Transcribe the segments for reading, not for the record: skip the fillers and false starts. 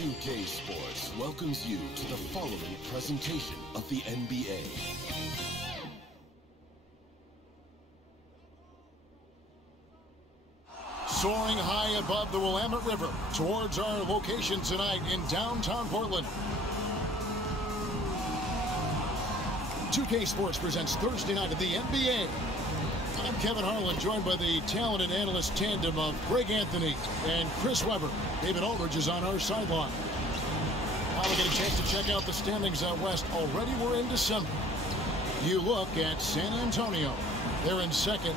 2K Sports welcomes you to the following presentation of the NBA. Soaring high above the Willamette River towards our location tonight in downtown Portland. 2K Sports presents Thursday night of the NBA. I'm Kevin Harlan, joined by the talented analyst tandem of Greg Anthony and Chris Webber. David Aldridge is on our sideline. Now we get a chance to check out the standings out west. Already we're in December. You look at San Antonio. They're in second,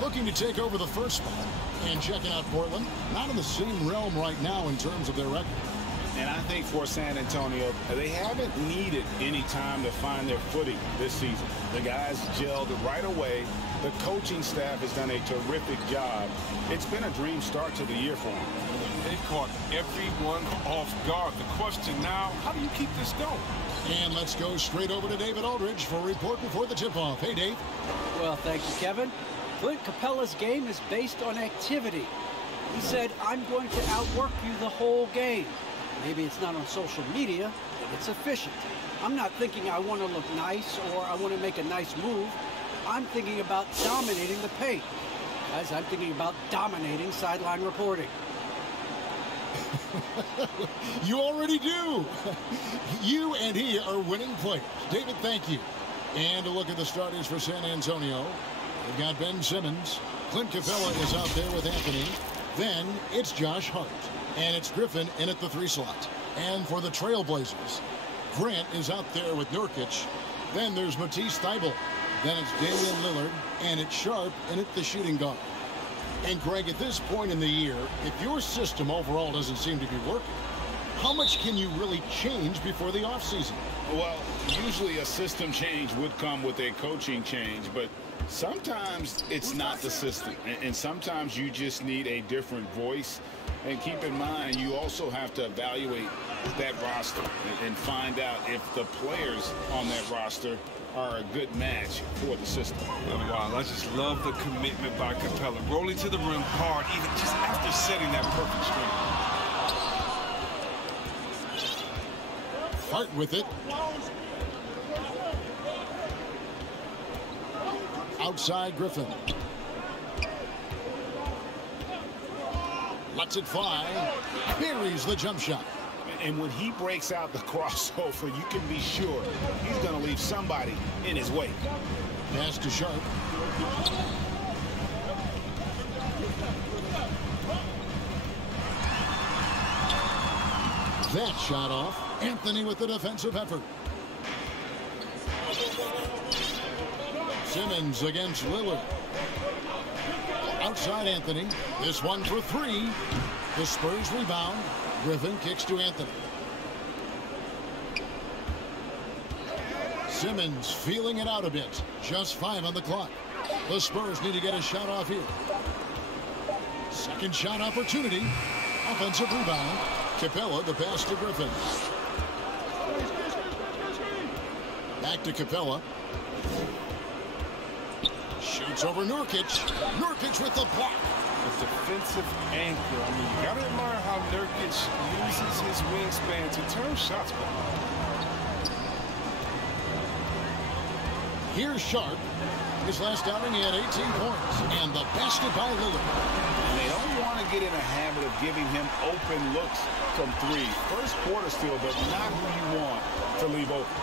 looking to take over the first spot. And checking out Portland, not in the same realm right now in terms of their record. And I think for San Antonio, they haven't needed any time to find their footing this season. The guys gelled right away. The coaching staff has done a terrific job. It's been a dream start to the year for them. They caught everyone off guard. The question now, how do you keep this going? And let's go straight over to David Aldridge for a report before the tip-off. Hey, Dave. Well, thank you, Kevin. Clint Capella's game is based on activity. He said, I'm going to outwork you the whole game. Maybe it's not on social media, but it's efficient. I'm not thinking I want to look nice or I want to make a nice move. I'm thinking about dominating the paint. Guys, I'm thinking about dominating sideline reporting. You already do. You and he are winning players. David, thank you. And a look at the starters for San Antonio. We've got Ben Simmons. Clint Capella is out there with Anthony. Then it's Josh Hart. And it's Griffin in at the 3 slot. And for the Trailblazers, Grant is out there with Nurkic. Then there's Matisse Thybulle. Then it's Damian Lillard. And it's Sharp in at the shooting guard. And Greg, at this point in the year, if your system overall doesn't seem to be working, how much can you really change before the offseason? Well, usually a system change would come with a coaching change, but sometimes it's not the system, and sometimes you just need a different voice. And keep in mind, you also have to evaluate that roster and find out if the players on that roster are a good match for the system. Oh, wow, I just love the commitment by Capella. Rolling to the rim hard, even just after setting that perfect screen. Hart with it. Outside Griffin. Lets it fly. Buries the jump shot. And when he breaks out the crossover, you can be sure he's going to leave somebody in his wake. Pass to Sharp. That shot off. Anthony with the defensive effort. Simmons against Lillard. Outside Anthony. This one for 3. The Spurs rebound. Griffin kicks to Anthony. Simmons feeling it out a bit. Just 5 on the clock. The Spurs need to get a shot off here. Second shot opportunity. Offensive rebound. Capella, the pass to Griffin. Back to Capella. Shoots over Nurkic. Nurkic with the block. The defensive anchor. I mean, you got to admire how Nurkic uses his wingspan to turn shots back. Here's Sharp. His last outing, he had 18 points. And the basket by Lillard. And they don't want to get in a habit of giving him open looks from 3. First quarter still, but not who you want to leave open.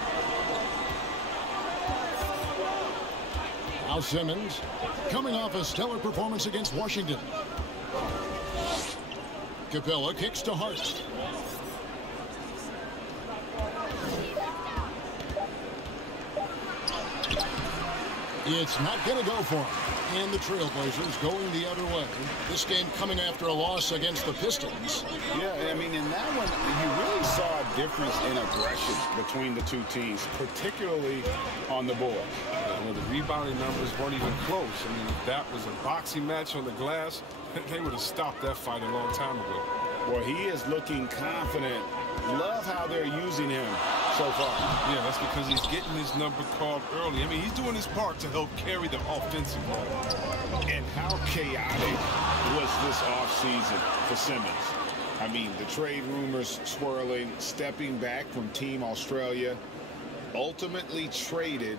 Now Simmons, coming off a stellar performance against Washington. Capella kicks to Hart. It's not going to go for him. And the Trailblazers going the other way. This game coming after a loss against the Pistons. Yeah, I mean, in that one, you really saw a difference in aggression between the two teams, particularly on the board. Well, the rebounding numbers weren't even close. I mean, if that was a boxing match on the glass, they would have stopped that fight a long time ago. Well, he is looking confident. Love how they're using him so far. Yeah, that's because he's getting his number called early. I mean, he's doing his part to help carry the offensive load. And how chaotic was this offseason for Simmons? I mean, the trade rumors swirling, stepping back from Team Australia, ultimately traded,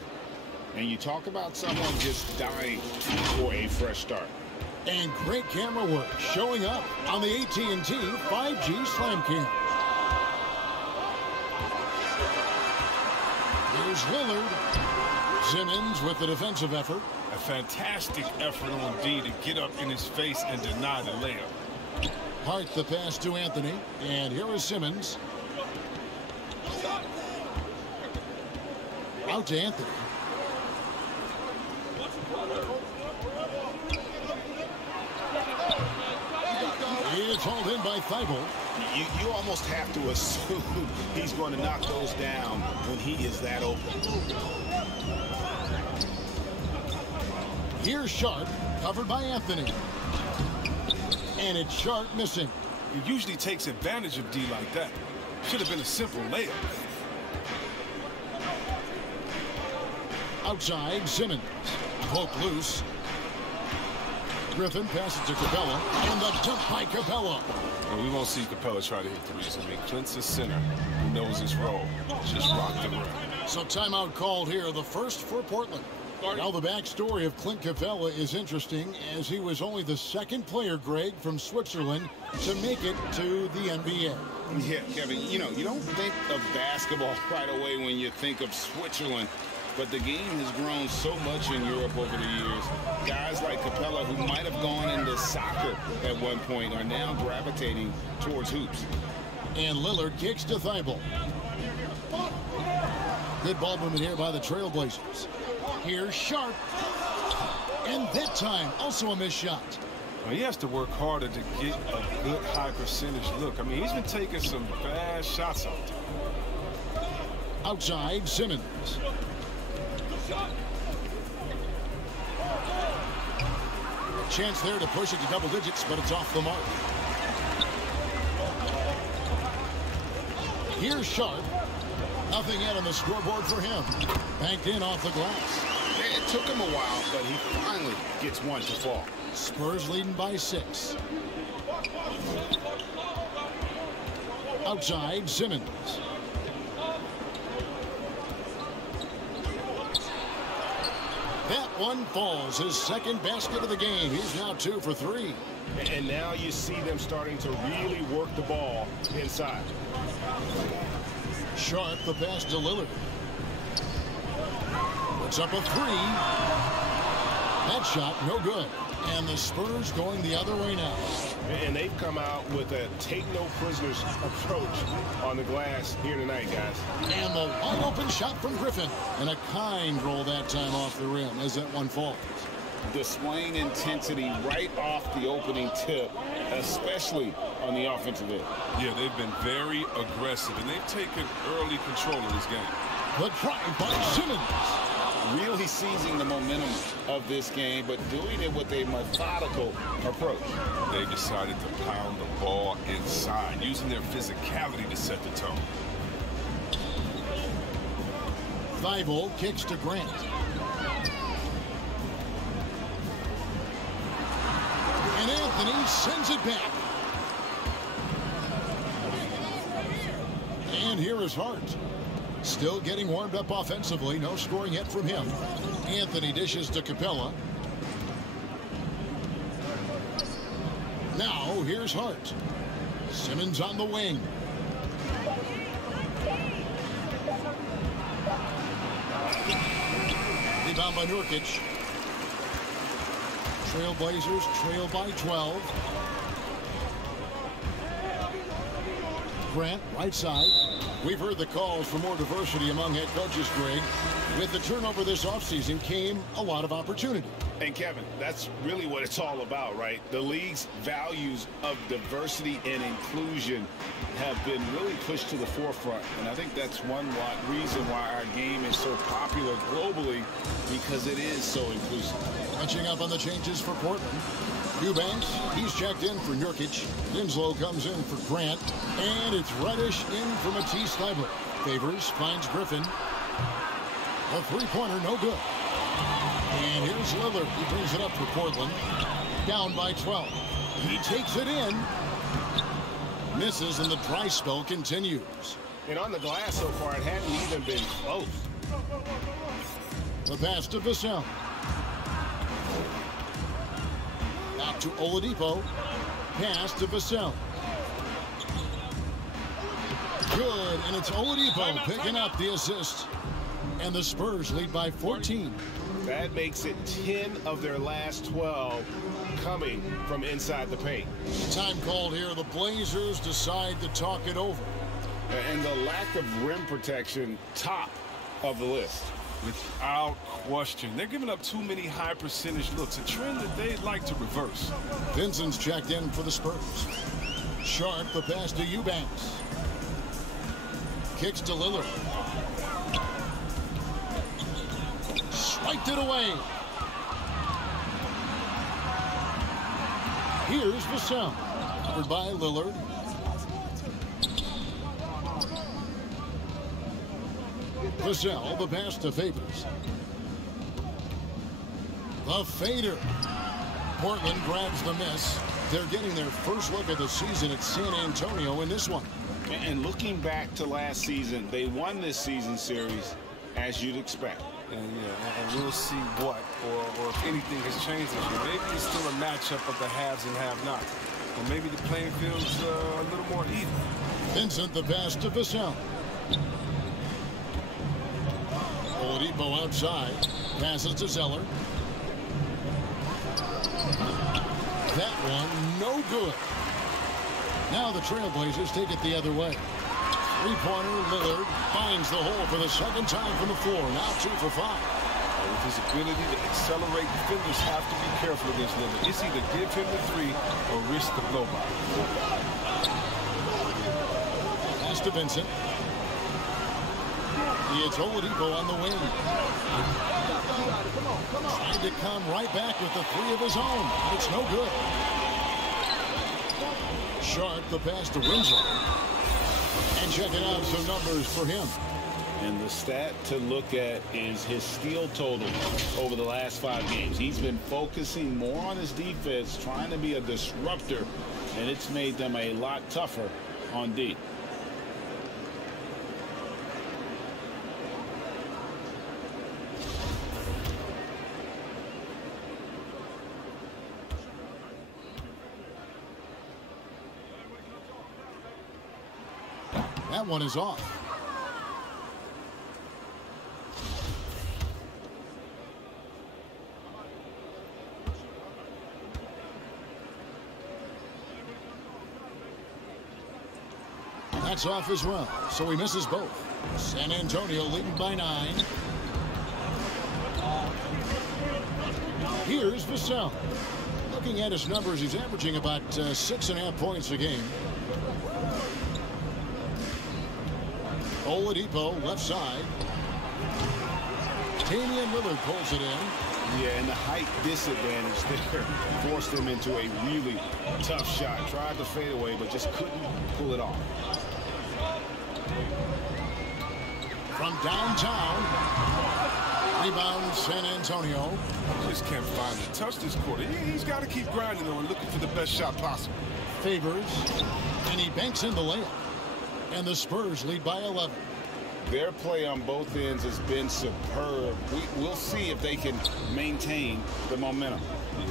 and you talk about someone just dying for a fresh start. And great camera work showing up on the AT&T 5G Slam Cam. Here's Lillard. Simmons with the defensive effort. A fantastic effort on D to get up in his face and deny the layup. Hart the pass to Anthony. And here is Simmons. Out to Anthony. It's hauled in by Thibault. You almost have to assume he's going to knock those down when he is that open. Here's Sharp, covered by Anthony. And it's Sharp missing. He usually takes advantage of D like that. Should have been a simple layup. Outside, Simmons. Poke loose. Griffin passes to Capella. And the dunk by Capella. And we won't see Capella try to hit threes. I mean, Clint's a center who knows his role. Just rock the rim. So timeout called here, the first for Portland. Now the backstory of Clint Capella is interesting, as he was only the second player, Greg, from Switzerland to make it to the NBA. Yeah, Kevin, you know, you don't think of basketball right away when you think of Switzerland, but the game has grown so much in Europe over the years. Guys like Capella, who might have gone into soccer at one point, are now gravitating towards hoops. And Lillard kicks to Thibault. Good ball movement here by the Trailblazers. Here's Sharp. And that time, also a missed shot. Well, he has to work harder to get a good high percentage look. I mean, he's been taking some bad shots out there. Outside, Simmons. Chance there to push it to double digits, but it's off the mark. Here's Sharp. Nothing yet on the scoreboard for him. Banked in off the glass. It took him a while, but he finally gets one to fall. Spurs leading by 6. Outside, Simmons. That one falls. His second basket of the game. He's now 2 for 3. And now you see them starting to really work the ball inside. Sharp the pass to Lillard. Puts up a 3. That shot no good. And the Spurs going the other way now. And they've come out with a take-no-prisoners approach on the glass here tonight, guys. And the wide open shot from Griffin. And a kind roll that time off the rim as that one falls. Displaying intensity right off the opening tip, especially on the offensive end. Yeah, they've been very aggressive, and they've taken early control of this game. The drive by Simmons. Really seizing the momentum of this game, but doing it with a methodical approach. They decided to pound the ball inside, using their physicality to set the tone. Thibault kicks to Grant. And Anthony sends it back. And here is Hart. Still getting warmed up offensively. No scoring yet from him. Anthony dishes to Capella. Now here's Hart. Simmons on the wing. Rebound by Nurkic. Trailblazers trail by 12. Grant, right side. We've heard the calls for more diversity among head coaches, Greg. With the turnover this offseason came a lot of opportunity. And Kevin, that's really what it's all about, right? The league's values of diversity and inclusion have been really pushed to the forefront. And I think that's one reason why our game is so popular globally, because it is so inclusive. Catching up on the changes for Portland. Eubanks, he's checked in for Nurkic. Winslow comes in for Grant. And it's Reddish in for Matisse Thybulle. Favors, finds Griffin. A three-pointer, no good. And here's Lillard. He brings it up for Portland. Down by 12. He takes it in. Misses, and the dry spell continues. And on the glass so far, it hadn't even been close. The pass to Vassell. Back to Oladipo. Pass to Vassell. Good, and it's Oladipo picking up the assist. And the Spurs lead by 14. That makes it 10 of their last 12 coming from inside the paint. Time called here. The Blazers decide to talk it over. And the lack of rim protection, top of the list. Without question. They're giving up too many high percentage looks, a trend that they'd like to reverse. Vincent's checked in for the Spurs. Sharp, the pass to Eubanks. Kicks to Lillard. Swiped it away. Here's Vassell. Covered by Lillard. Vassell, the pass to Favors. The fader. Portland grabs the miss. They're getting their first look of the season at San Antonio in this one. And looking back to last season, they won this season series as you'd expect. And we'll see what, or if anything has changed this year. Maybe it's still a matchup of the haves and have-nots. Or maybe the playing field's a little more even. Vincent, the pass to Vassell. Oladipo outside. Passes to Zeller. That one, no good. Now the Trailblazers take it the other way. Three-pointer, Lillard finds the hole for the second time from the floor. Now 2 for 5. With his ability to accelerate, defenders have to be careful against Lillard. It's either give him the 3 or risk the blow-by. Pass to Vincent. It's Oladipo on the wing. Trying to come right back with the 3 of his own. But it's no good. Sharp, the pass to Winslow. And check it out, some numbers for him. And the stat to look at is his steal total over the last 5 games. He's been focusing more on his defense, trying to be a disruptor, and it's made them a lot tougher on D. That one is off. That's off as well, so he misses both. San Antonio leading by 9. Here's Vassell. Looking at his numbers, he's averaging about 6.5 points a game. Oladipo, left side. Damian Lillard pulls it in. Yeah, and the height disadvantage there forced him into a really tough shot. Tried to fade away, but just couldn't pull it off. From downtown. Rebound, San Antonio. Just can't find it. Touch this quarter. He's got to keep grinding, though, and looking for the best shot possible. Favors. And he banks in the layup. And the Spurs lead by 11. Their play on both ends has been superb. We'll see if they can maintain the momentum.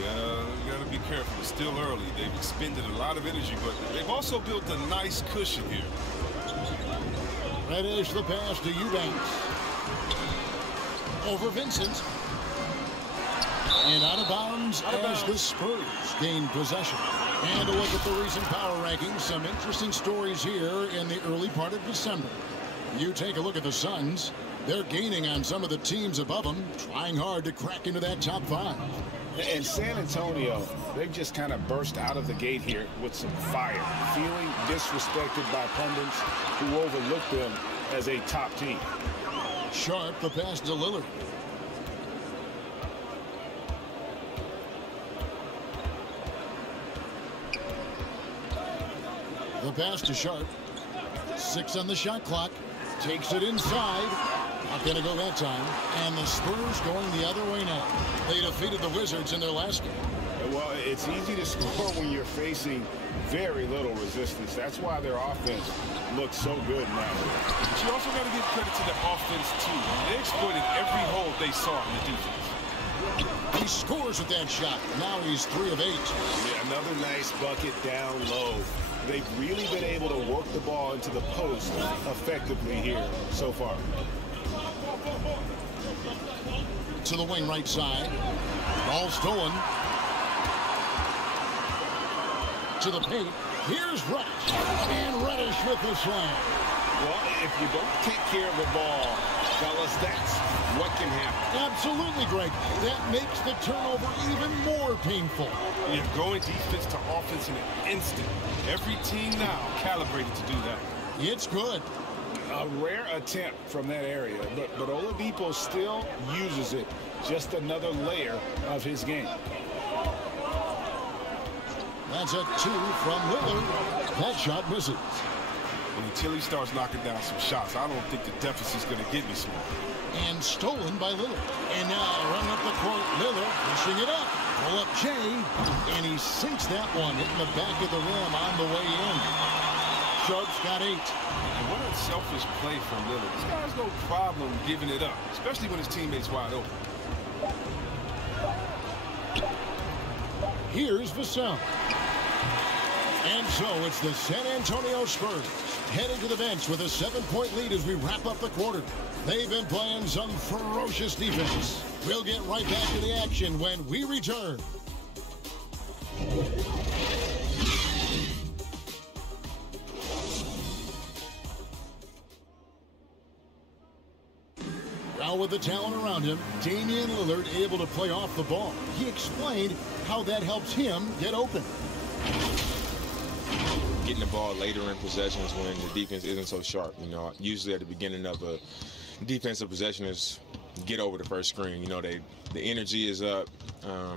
Yeah, you got to be careful. It's still early. They've expended a lot of energy, but they've also built a nice cushion here. Reddish, the pass to Eubanks. Over Vincent. And out of bounds as the Spurs gain possession. And a look at the recent power rankings. Some interesting stories here in the early part of December. You take a look at the Suns. They're gaining on some of the teams above them, trying hard to crack into that top 5. And San Antonio, they've just kind of burst out of the gate here with some fire, feeling disrespected by pundits who overlook them as a top team. Sharp, the pass to Lillard. The pass to Sharp. 6 on the shot clock. Takes it inside. Not going to go that time. And the Spurs going the other way now. They defeated the Wizards in their last game. Well, It's easy to score when you're facing very little resistance. That's why their offense looks so good now. But you also got to give credit to the offense, too. They exploited every hole they saw in the defense. He scores with that shot. Now he's 3 of 8. Yeah, another nice bucket down low. They've really been able to work the ball into the post effectively here so far. To the wing right side. Ball stolen. To the paint. Here's Reddish. And Reddish with the slam. Well, if you don't take care of the ball, fellas, that's what can happen. Absolutely, Greg. That makes the turnover even more painful. You're going defense to offense in an instant. Every team now calibrated to do that. It's good. A rare attempt from that area, but Oladipo still uses it. Just another layer of his game. That's a 2 from Lillard. That shot misses. Until he starts knocking down some shots, I don't think the deficit's going to get me small. And stolen by Lillard. And now running up the court, Lillard pushing it up. Pull up Jay, and he sinks that one, hitting the back of the rim on the way in. Sharp's got 8. And what a selfish play from Lillard. This guy's no problem giving it up, especially when his teammate's wide open. Here's Vassell. And so it's the San Antonio Spurs heading to the bench with a 7-point lead as we wrap up the quarter. They've been playing some ferocious defense. We'll get right back to the action when we return. Now with the talent around him, Damian Lillard able to play off the ball. He explained how that helps him get open. Getting the ball later in possessions when the defense isn't so sharp. You know, usually at the beginning of a defensive possession is get over the first screen. You know, the energy is up,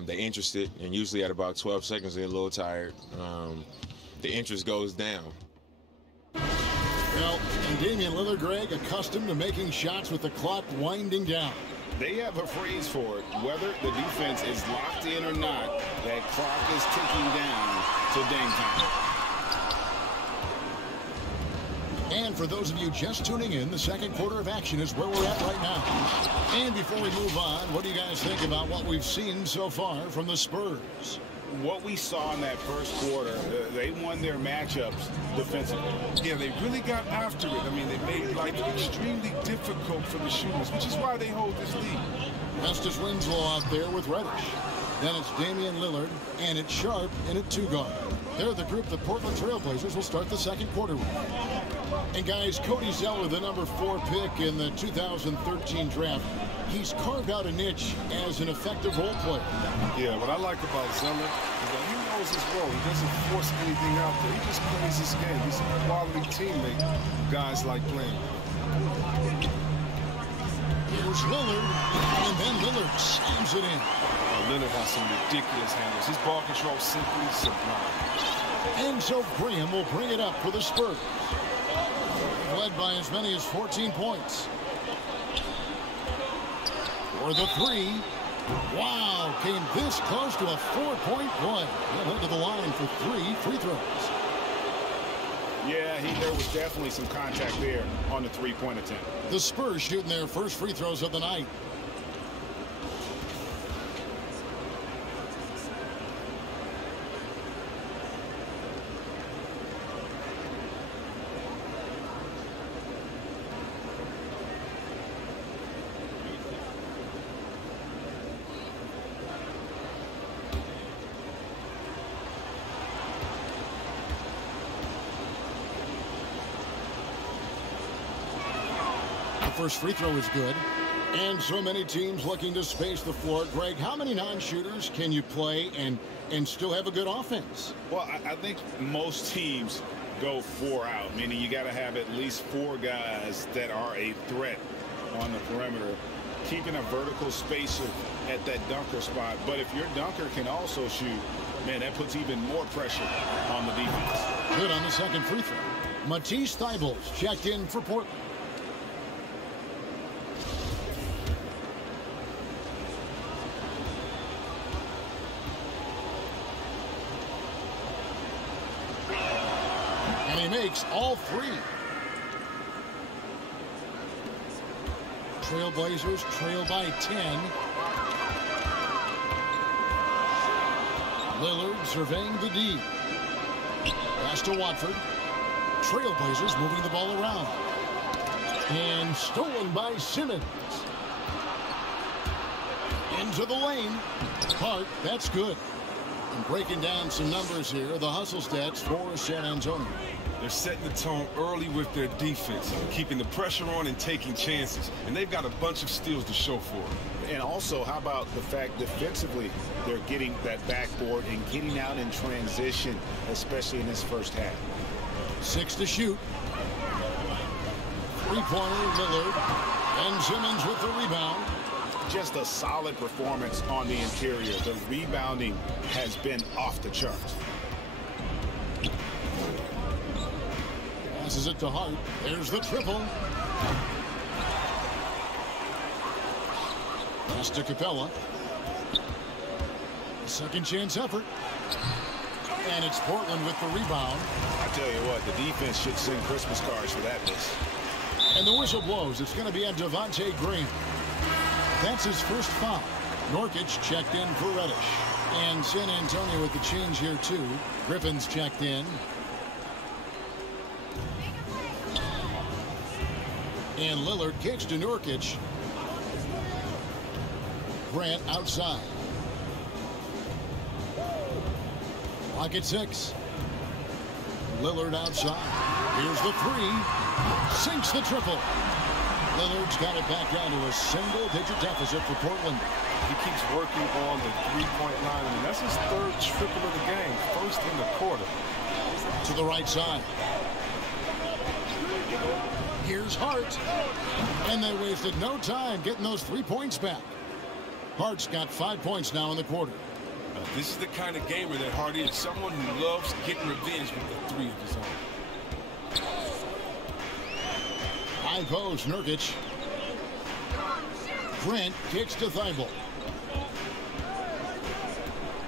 they're interested, and usually at about 12 seconds they're a little tired. The interest goes down. Well, and Damian Lillard, Greg, accustomed to making shots with the clock winding down. They have a phrase for it. Whether the defense is locked in or not, that clock is ticking down to Dame time. And for those of you just tuning in, the second quarter of action is where we're at right now. And before we move on, what do you guys think about what we've seen so far from the Spurs? What we saw in that first quarter, they won their matchups defensively. Yeah, they really got after it. I mean, they made life extremely difficult for the shooters, which is why they hold this lead. Justice Winslow out there with Reddish. Then it's Damian Lillard, and it's Sharp in at 2 guard. They're the group the Portland Trailblazers will start the second quarter with. And guys, Cody Zeller, the number 4 pick in the 2013 draft, he's carved out a niche as an effective role player. Yeah, what I like about Zeller is that he knows his role. He doesn't force anything out there. He just plays his game. He's a quality teammate guys like playing. Here's Lillard, and then Lillard slams it in. Lillard has some ridiculous handles. His ball control simply sublime. And so Graham will bring it up for the Spurs. Led by as many as 14 points. For the 3. Wow, came this close to a 4-point play. He'll head to the line for 3 free throws. Yeah, there was definitely some contact there on the 3-point attempt. The Spurs shooting their first free throws of the night. First free throw is good. And so many teams looking to space the floor. Greg, how many non-shooters can you play and still have a good offense? Well, I think most teams go 4 out, meaning you got to have at least 4 guys that are a threat on the perimeter, keeping a vertical spacer at that dunker spot. But if your dunker can also shoot, man, that puts even more pressure on the defense. Good on the second free throw. Matisse Thybulle checked in for Portland. And he makes all three. Trailblazers trail by 10. Lillard surveying the D. Pass to Watford. Trailblazers moving the ball around. And stolen by Simmons. Into the lane. Hart, that's good. And breaking down some numbers here, the hustle stats for San Antonio. They're setting the tone early with their defense, keeping the pressure on and taking chances. And they've got a bunch of steals to show for it. And also, how about the fact defensively, they're getting that backboard and getting out in transition, especially in this first half. 6 to shoot. Three-pointer, Lillard. And Simmons with the rebound. Just a solid performance on the interior. The rebounding has been off the charts. Passes it to Hart. There's the triple. Pass to Capella. Second chance effort. And it's Portland with the rebound. I tell you what, the defense should send Christmas cards for that miss. And the whistle blows. It's going to be on Devontae Green. That's his first foul. Nurkic checked in for Reddish. And San Antonio with the change here, too. Griffin's checked in. And Lillard kicks to Nurkic. Grant outside. Clock at 6. Lillard outside. Here's the three. Sinks the triple. Lillard's got it back down to a single-digit deficit for Portland. He keeps working on the three-point line. I mean, that's his third triple of the game, first in the quarter. To the right side. Here's Hart. And they wasted no time getting those 3 points back. Hart's got 5 points now in the quarter. This is the kind of gamer that Hart is. Someone who loves getting revenge with the three of his own. High post, Nurkic. Grant kicks to Thibault.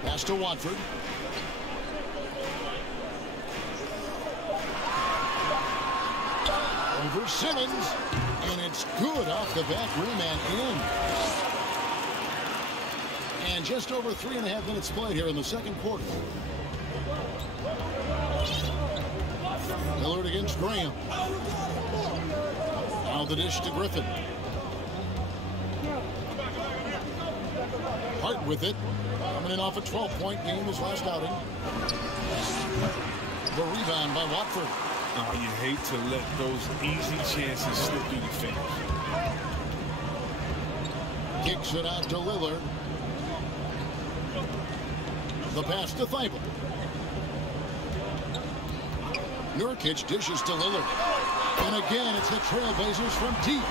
Pass to Watford. Over Simmons. And it's good off the back rim and in. And just over 3.5 minutes played here in the second quarter. Lillard against Graham. Now the dish to Griffin. Hart with it. Coming in off a 12-point game his last outing. The rebound by Watford. Oh, you hate to let those easy chances slip through your fingers. Kicks it out to Lillard. The pass to Thibault. Nurkic dishes to Lillard. And again, it's the Trailblazers from deep.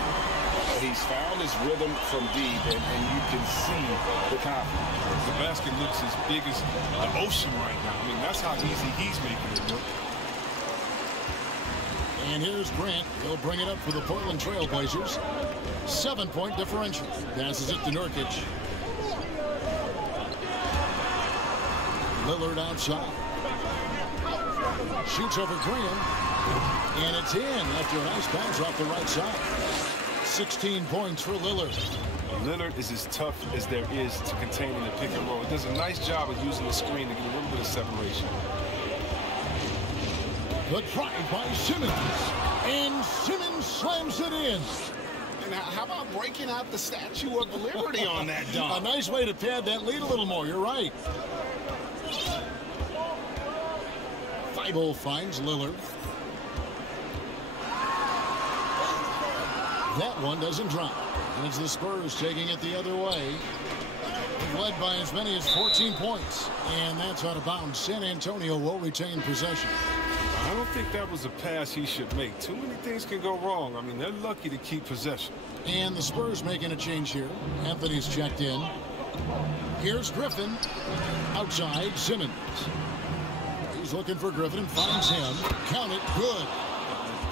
He's found his rhythm from deep, and you can see the confidence. The basket looks as big as the ocean right now. I mean, that's how easy he's making it look. And here's Grant. He'll bring it up for the Portland Trailblazers. 7-point differential. Passes it to Nurkic. Lillard outside. Shoots over Graham. And it's in after a nice bounce off the right side. 16 points for Lillard. Lillard is as tough as there is to contain in the pick and roll. He does a nice job of using the screen to get a little bit of separation. The drive by Simmons. And Simmons slams it in. And how about breaking out the Statue of Liberty on that dunk? A nice way to pad that lead a little more. You're right. Thibault finds Lillard. That one doesn't drop. And it's the Spurs taking it the other way. Led by as many as 14 points. And that's out of bounds. San Antonio will retain possession. I don't think that was a pass he should make. Too many things can go wrong. I mean, they're lucky to keep possession. And the Spurs making a change here. Anthony's checked in. Here's Griffin. Outside, Simmons. He's looking for Griffin and finds him. Count it, good.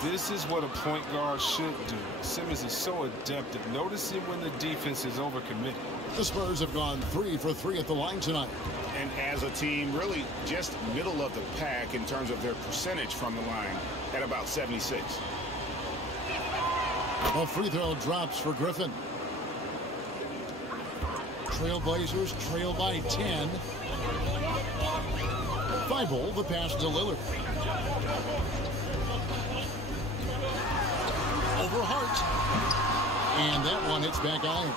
This is what a point guard should do. Simmons is so adept at noticing when the defense is overcommitted. The Spurs have gone 3 for 3 at the line tonight. And as a team, really just middle of the pack in terms of their percentage from the line at about 76. A free throw drops for Griffin. Trailblazers trail by 10. Thibault, the pass to Lillard. Over Hart. And that one hits back iron.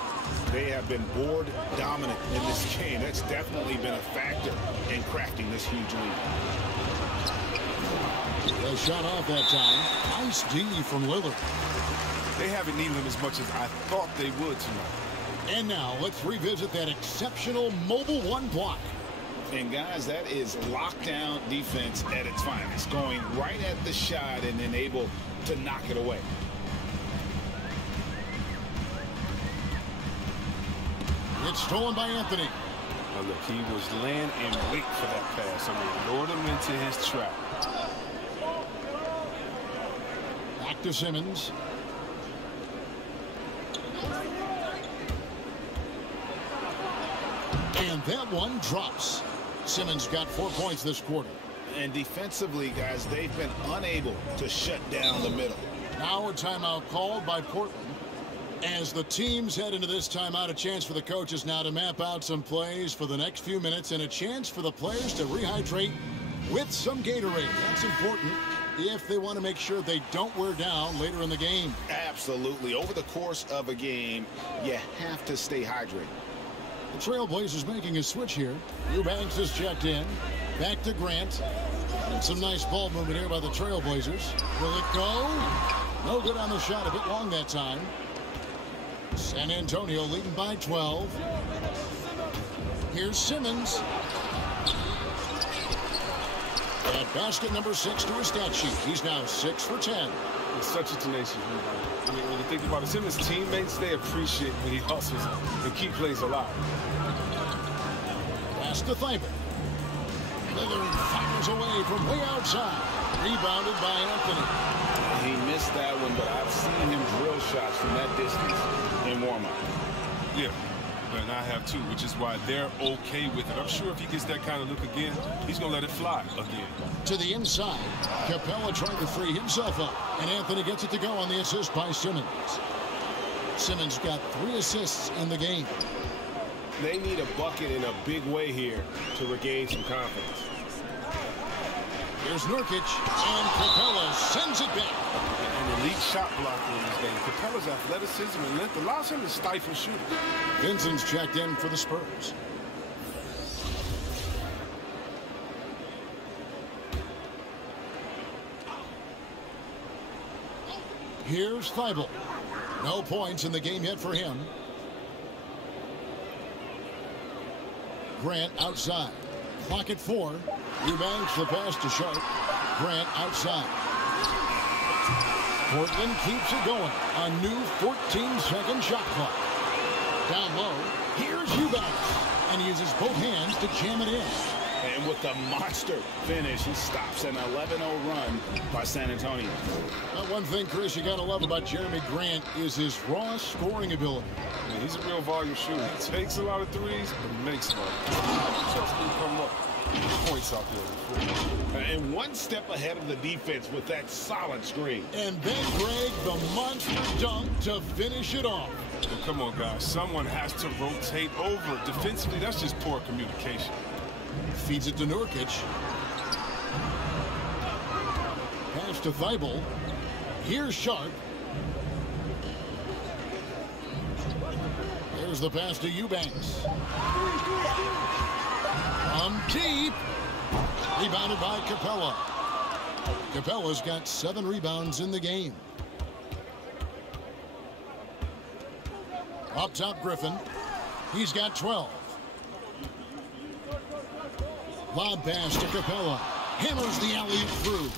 They have been board dominant in this game. That's definitely been a factor in crafting this huge lead. They shot off that time. Nice D from Lillard. They haven't needed him as much as I thought they would tonight. And now let's revisit that exceptional mobile one block. And guys, that is lockdown defense at its finest. Going right at the shot and then able to knock it away. It's stolen by Anthony. Now look, he was laying and wait for that pass. I mean, lured him into his trap. Back to Simmons. And that one drops. Simmons got 4 points this quarter. And defensively, guys, they've been unable to shut down the middle. Now a timeout called by Portland. As the teams head into this timeout, a chance for the coaches now to map out some plays for the next few minutes and a chance for the players to rehydrate with some Gatorade. That's important if they want to make sure they don't wear down later in the game. Absolutely. Over the course of a game, you have to stay hydrated. The Trailblazers making a switch here. Eubanks is checked in. Back to Grant. And some nice ball movement here by the Trailblazers. Will it go? No good on the shot. A bit long that time. San Antonio leading by 12. Here's Simmons. At basket number 6 to his stat sheet. He's now 6 for 10. It's such a tenacious rebound. I mean, when you think about it, Simmons' teammates, they appreciate when he hustles and keep plays alive. Pass to Thibault. Lillard fires away from way outside. Rebounded by Anthony. He missed that one, but I've seen him drill shots from that distance in warm-up. Yeah, and I have too, which is why they're okay with it. I'm sure if he gets that kind of look again, he's going to let it fly again. To the inside. Capella trying to free himself up. And Anthony gets it to go on the assist by Simmons. Simmons got 3 assists in the game. They need a bucket in a big way here to regain some confidence. Here's Nurkic, and Capella sends it back. An elite shot blocker in this game. Capella's athleticism and length allows him to stifle shooters. Vincent's checked in for the Spurs. Here's Thibault. No points in the game yet for him. Grant outside. Clock at 4. Eubanks the pass to Sharp. Grant outside. Portland keeps it going. A new 14-second shot clock. Down low. Here's Eubanks. And he uses both hands to jam it in. And with the monster finish, he stops an 11-0 run by San Antonio. One thing, Chris, you got to love about Jeremy Grant is his raw scoring ability. Yeah, he's a real volume shooter. He takes a lot of threes, but makes a lot of threes. Trust him to come up. Points out there. And one step ahead of the defense with that solid screen. And then Greg, the monster dunk to finish it off. Well, come on, guys. Someone has to rotate over. Defensively, that's just poor communication. Feeds it to Nurkic. Pass to Thibault. Here's Sharp. Here's the pass to Eubanks. From deep. Rebounded by Capella. Capella's got 7 rebounds in the game. Up top, Griffin. He's got 12. Lob pass to Capella. Hammers the alley-oop through.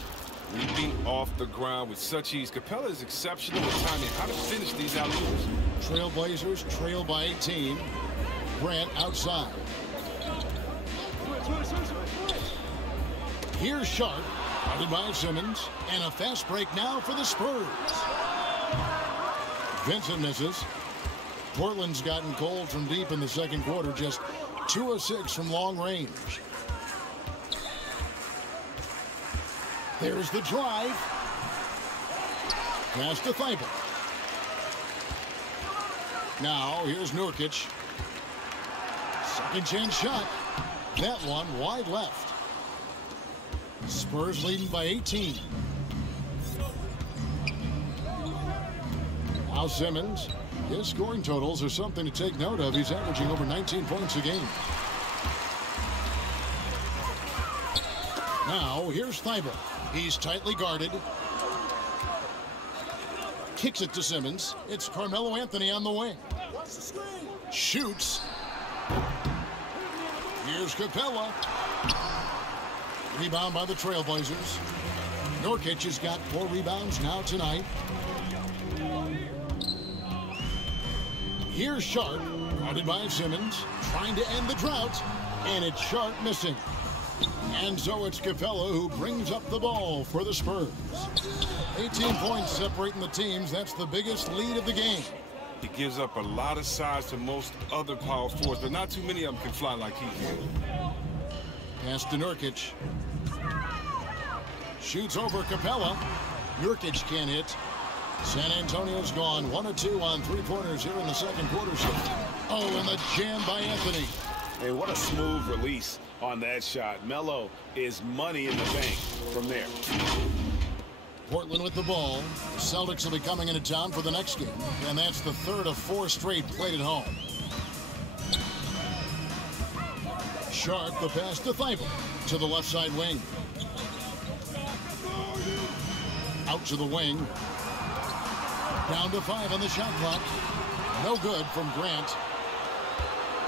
Leaping off the ground with such ease. Capella is exceptional at timing how to finish these alley-oops. Trailblazers trail by 18. Grant outside. Here's Sharp. Guarded by Simmons. And a fast break now for the Spurs. Vincent misses. Portland's gotten cold from deep in the second quarter, just 2 of 6 from long range. There's the drive. Pass to Thibault. Now, here's Nurkic. Second chance shot. That one wide left. Spurs leading by 18. Now Simmons. His scoring totals are something to take note of. He's averaging over 19 points a game. Now, here's Thibault. He's tightly guarded. Kicks it to Simmons. It's Carmelo Anthony on the wing. Shoots. Here's Capella. Rebound by the Trailblazers. Nurkic has got 4 rebounds now tonight. Here's Sharp, guarded by Simmons, trying to end the drought, and it's Sharp missing. And so it's Capella who brings up the ball for the Spurs. 18 points separating the teams. That's the biggest lead of the game. He gives up a lot of size to most other power forwards, but not too many of them can fly like he can. Pass to Nurkic. Shoots over Capella. Nurkic can't hit. San Antonio's gone 1 of 2 on 3-pointers here in the second quarter. Oh, and the jam by Anthony. Hey, what a smooth release on that shot. Melo is money in the bank from there. Portland with the ball. The Celtics will be coming into town for the next game, and that's the 3rd of 4 straight played at home. Sharp, the pass to Thibault to the left side wing. Out to the wing. Down to 5 on the shot clock. No good from Grant.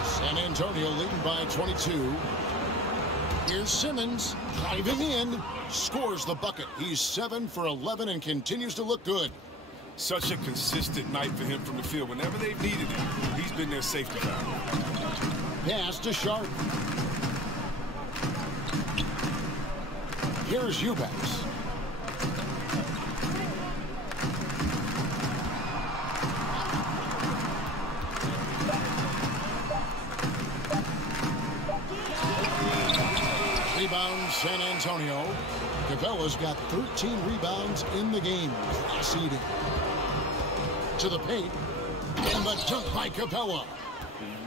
San Antonio leading by 22. Here's Simmons driving in. Scores the bucket. He's 7 for 11 and continues to look good. Such a consistent night for him from the field. Whenever they've needed him, he's been their safety valve. Pass to Sharp. Here's Eubanks. Rebound San Antonio. Capella's got 13 rebounds in the game. Class eating. To the paint. And the dunk by Capella.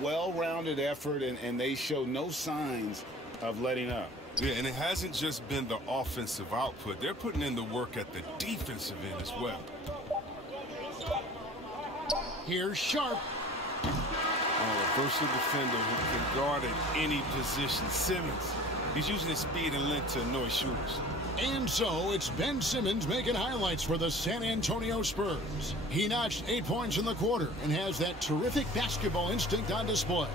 Well-rounded effort, and they show no signs of letting up. Yeah, and it hasn't just been the offensive output. They're putting in the work at the defensive end as well. Here's Sharp. A versatile defender who can guard at any position. Simmons. He's using his speed and length to annoy shooters. And so it's Ben Simmons making highlights for the San Antonio Spurs. He notched 8 points in the quarter and has that terrific basketball instinct on display.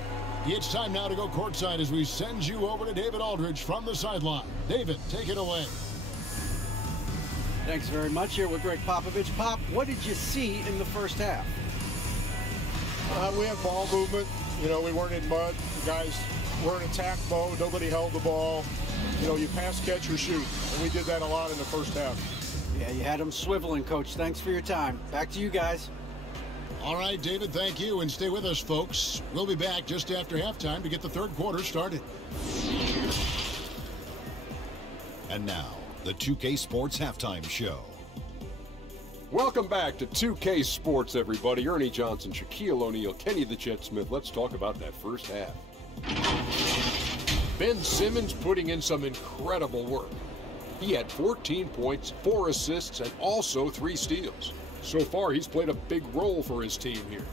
It's time now to go courtside as we send you over to David Aldridge from the sideline. David, take it away. Thanks very much. Here with Greg Popovich. Pop, what did you see in the first half? We had ball movement. You know, we weren't in mud. The guys were in attack mode. Nobody held the ball. You know, you pass, catch, or shoot. And we did that a lot in the first half. Yeah, you had them swiveling, Coach. Thanks for your time. Back to you guys. All right, David, thank you. And stay with us, folks. We'll be back just after halftime to get the third quarter started. And now, the 2K Sports Halftime Show. Welcome back to 2K Sports, everybody. Ernie Johnson, Shaquille O'Neal, Kenny the Jet Smith. Let's talk about that first half. Ben Simmons putting in some incredible work. He had 14 points, 4 assists, and also 3 steals. So far, he's played a big role for his team here.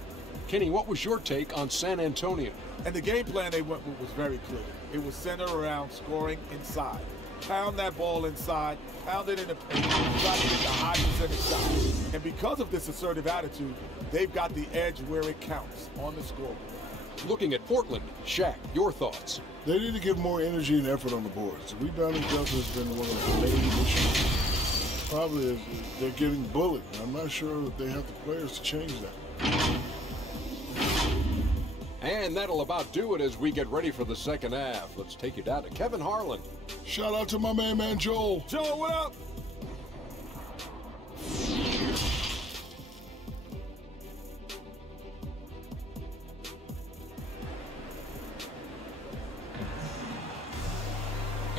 Kenny, what was your take on San Antonio? And the game plan they went with was very clear. It was centered around scoring inside. Pound that ball inside, pound it in the paint, try to get the high percentage shots. And because of this assertive attitude, they've got the edge where it counts on the scoreboard. Looking at Portland, Shaq, your thoughts? They need to give more energy and effort on the boards. The rebounding jump has been one of the main issues. Probably they're getting bullied. I'm not sure that they have the players to change that. And that'll about do it as we get ready for the second half. Let's take you down to Kevin Harlan. Shout out to my man Joel. Joel, what up?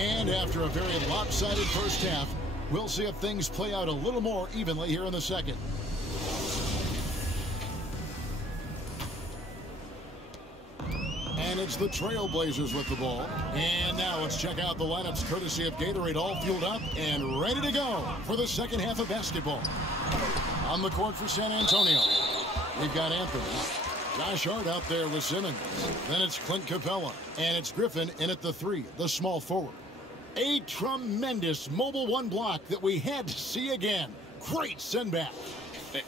And after a very lopsided first half, we'll see if things play out a little more evenly here in the second. And it's the Trailblazers with the ball. And now let's check out the lineups courtesy of Gatorade, all fueled up and ready to go for the second half of basketball. On the court for San Antonio, we've got Anthony. Josh Hart out there with Simmons. Then it's Clint Capella. And it's Griffin in at the 3, the small forward. A tremendous mobile one block that we had to see again. Great send back.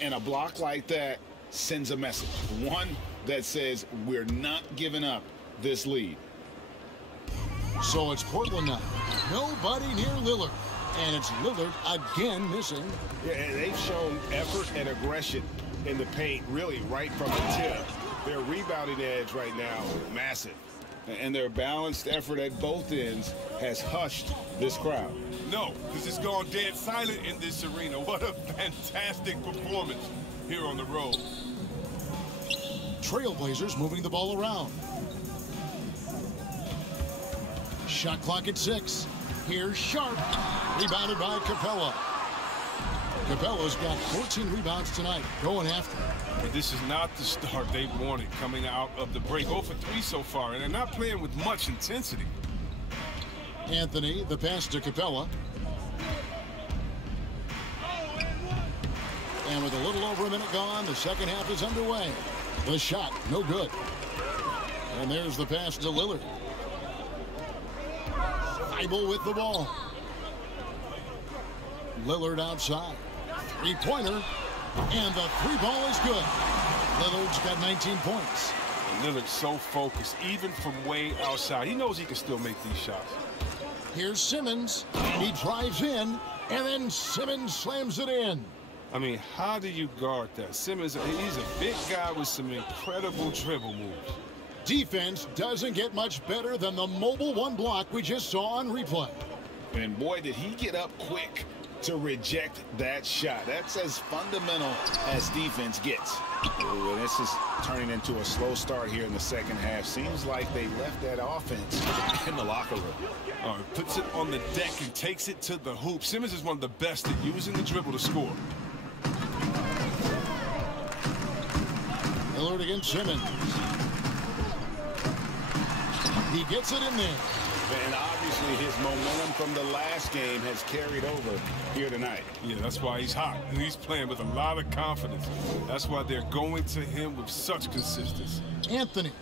And a block like that sends a message. One that says we're not giving up this lead. So it's Portland now. Nobody near Lillard. And it's Lillard again missing. Yeah, and they've shown effort and aggression in the paint, really right from the tip. Their rebounding edge right now, massive. And their balanced effort at both ends has hushed this crowd. No, because it's gone dead silent in this arena. What a fantastic performance here on the road. Trailblazers moving the ball around. Shot clock at 6. Here's Sharp. Rebounded by Capella. Capella's got 14 rebounds tonight, going after it. But this is not the start they wanted coming out of the break. 0 for 3 so far, and they're not playing with much intensity. Anthony, the pass to Capella. And with a little over a minute gone, the second half is underway. The shot, no good. And there's the pass to Lillard. Thibault with the ball. Lillard outside. Three-pointer. And the 3-ball is good. Lillard's got 19 points. And Lillard's so focused, even from way outside. He knows he can still make these shots. Here's Simmons, and he drives in, and then Simmons slams it in. I mean, how do you guard that? Simmons, he's a big guy with some incredible dribble moves. Defense doesn't get much better than the mobile one block we just saw on replay. And boy, did he get up quick to reject that shot. That's as fundamental as defense gets. Ooh, and this is turning into a slow start here in the second half. Seems like they left that offense in the locker room. Puts it on the deck and takes it to the hoop. Simmons is one of the best at using the dribble to score. Lillard against Simmons. He gets it in there. And obviously his momentum from the last game has carried over here tonight. Yeah, that's why he's hot. He's playing with a lot of confidence. That's why they're going to him with such consistency. Anthony.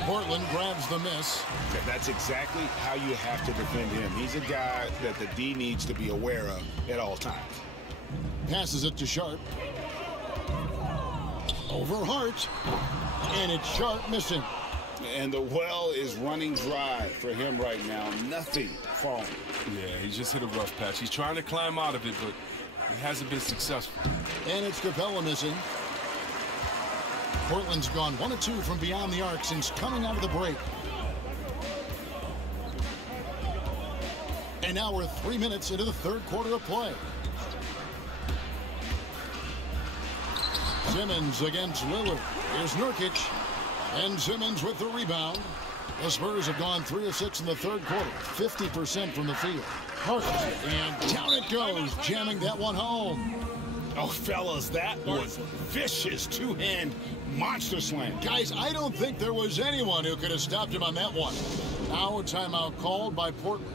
Portland grabs the miss. That's exactly how you have to defend him. He's a guy that the D needs to be aware of at all times. Passes it to Sharp. Over Hart. And it's Sharp missing. And the well is running dry for him right now. Nothing falling. Yeah, he's just hit a rough patch. He's trying to climb out of it, but he hasn't been successful. And it's Capella missing. Portland's gone 1 of 2 from beyond the arc since coming out of the break. And now we're 3 minutes into the third quarter of play. Simmons against Lillard. Here's Nurkic. And Simmons with the rebound. The Spurs have gone 3 of 6 in the third quarter. 50% from the field. Hart. And down it goes, jamming that one home. Oh, fellas, that was vicious two-hand monster slam. Guys, I don't think there was anyone who could have stopped him on that one. Now a timeout called by Portland.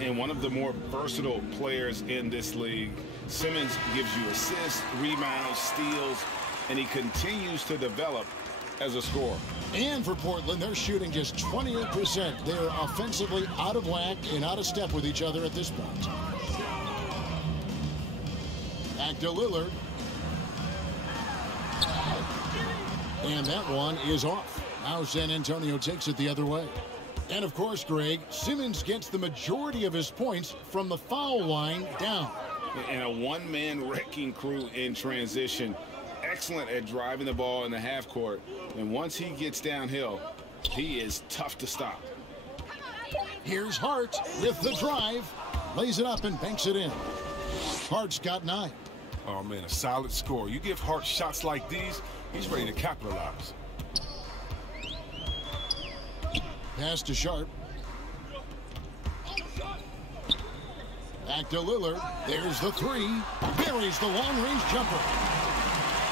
And one of the more versatile players in this league. Simmons gives you assists, rebounds, steals, and he continues to develop as a scorer. And for Portland, they're shooting just 28%. They're offensively out of whack and out of step with each other at this point. Back to Lillard. And that one is off. Now San Antonio takes it the other way. And of course, Greg, Simmons gets the majority of his points from the foul line down. And a one-man wrecking crew in transition. Excellent at driving the ball in the half court. And once he gets downhill, he is tough to stop. Here's Hart with the drive. Lays it up and banks it in. Hart's got 9. Oh, man, a solid score. You give Hart shots like these, he's ready to capitalize. Pass to Sharp. Back to Lillard. There's the three. Buries the long-range jumper.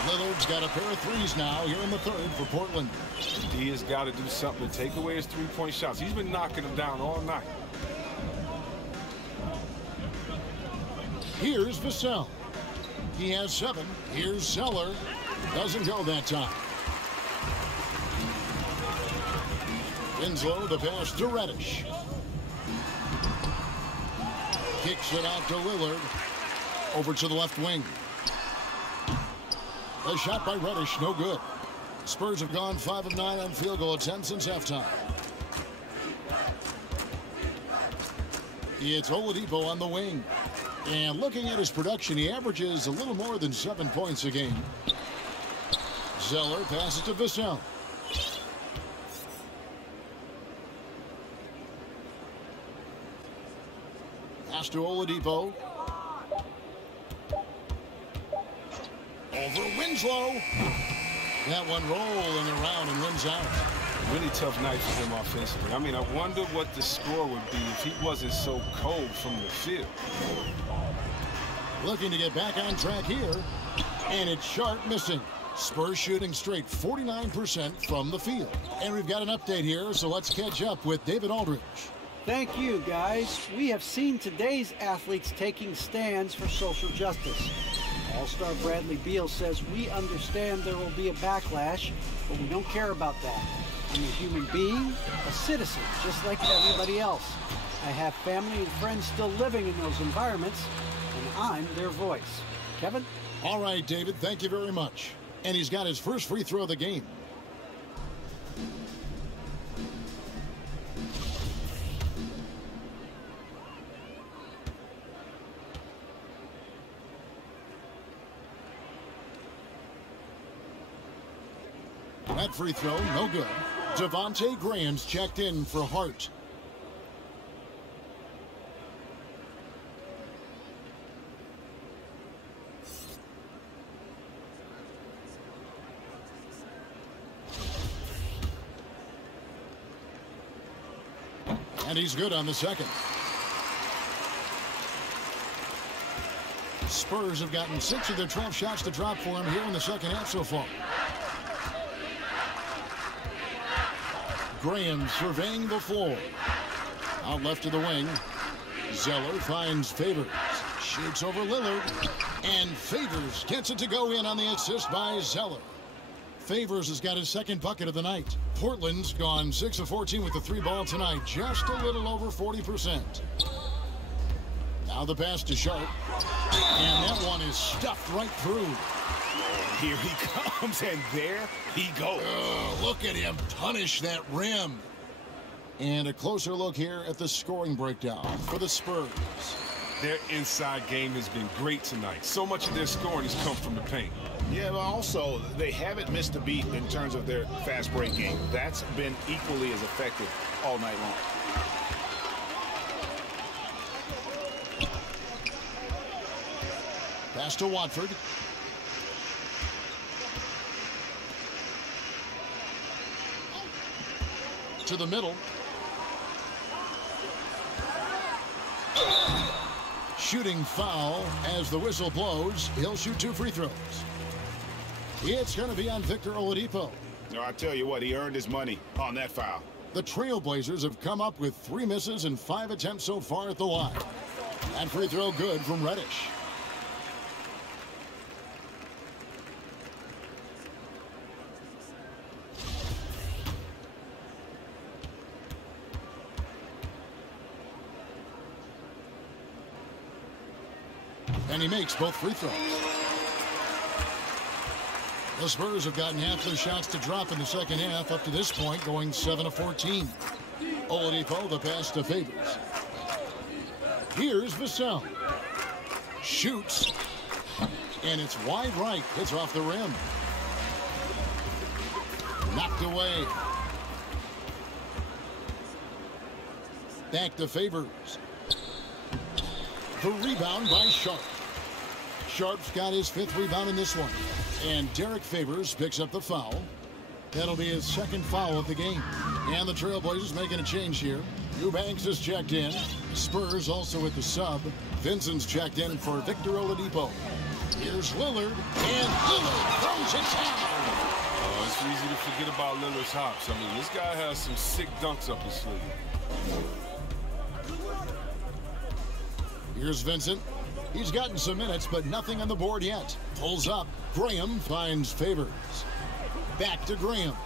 Lillard's got a pair of threes now here in the third for Portland. He has got to do something to take away his three-point shots. He's been knocking them down all night. Here's Vassell. He has 7. Here's Zeller. Doesn't go that time. Winslow, the pass to Reddish. Kicks it out to Lillard. Over to the left wing. A shot by Reddish, no good. Spurs have gone 5 of 9 on field goal attempts since halftime. It's Oladipo on the wing. And looking at his production, he averages a little more than 7 points a game. Zeller passes to Vassell. Pass to Oladipo. Over Winslow. That one rolling around and rims out. Really tough night for him offensively. I mean, I wonder what the score would be if he wasn't so cold from the field. Looking to get back on track here. And it's Sharp missing. Spurs shooting straight 49% from the field. And we've got an update here, so let's catch up with David Aldridge. Thank you, guys. We have seen today's athletes taking stands for social justice. All-star Bradley Beal says, we understand there will be a backlash, but we don't care about that. I'm a human being, a citizen, just like everybody else. I have family and friends still living in those environments, and I'm their voice. Kevin? All right, David, thank you very much. And he's got his first free throw of the game. That free throw, no good. Devontae Graham's checked in for Hart. And he's good on the second. Spurs have gotten 6 of their 12 shots to drop for him here in the second half so far. Graham surveying the floor. Out left to the wing. Zeller finds Favors. Shoots over Lillard. And Favors gets it to go in on the assist by Zeller. Favors has got his second bucket of the night. Portland's gone 6 of 14 with the 3-ball tonight. Just a little over 40%. Now the pass to Sharp. And that one is stuffed right through. Here he comes, and there he goes. Look at him punish that rim. And a closer look here at the scoring breakdown for the Spurs. Their inside game has been great tonight. So much of their scoring has come from the paint. Yeah, but also, they haven't missed a beat in terms of their fast break game. That's been equally as effective all night long. Pass to Watford. To the middle. Shooting foul as the whistle blows. He'll shoot 2 free throws. It's going to be on Victor Oladipo. No, I tell you what, he earned his money on that foul. The Trailblazers have come up with 3 misses and 5 attempts so far at the line. That free throw good from Reddish. And he makes both free throws. The Spurs have gotten half their shots to drop in the second half up to this point, going 7 of 14. Oladipo, the pass to Favors. Here's Vassell. Shoots. And it's wide right. Hits off the rim. Knocked away. Back to Favors. The rebound by Sharp. Sharp's got his 5th rebound in this one. And Derek Favors picks up the foul. That'll be his 2nd foul of the game. And the Trailblazers making a change here. Eubanks is checked in. Spurs also at the sub. Vincent's checked in for Victor Oladipo. Here's Lillard, and Lillard throws it down. Oh, it's easy to forget about Lillard's hops. I mean, this guy has some sick dunks up his sleeve. Here's Vincent. He's gotten some minutes, but nothing on the board yet. Pulls up. Graham finds Favors. Back to Graham.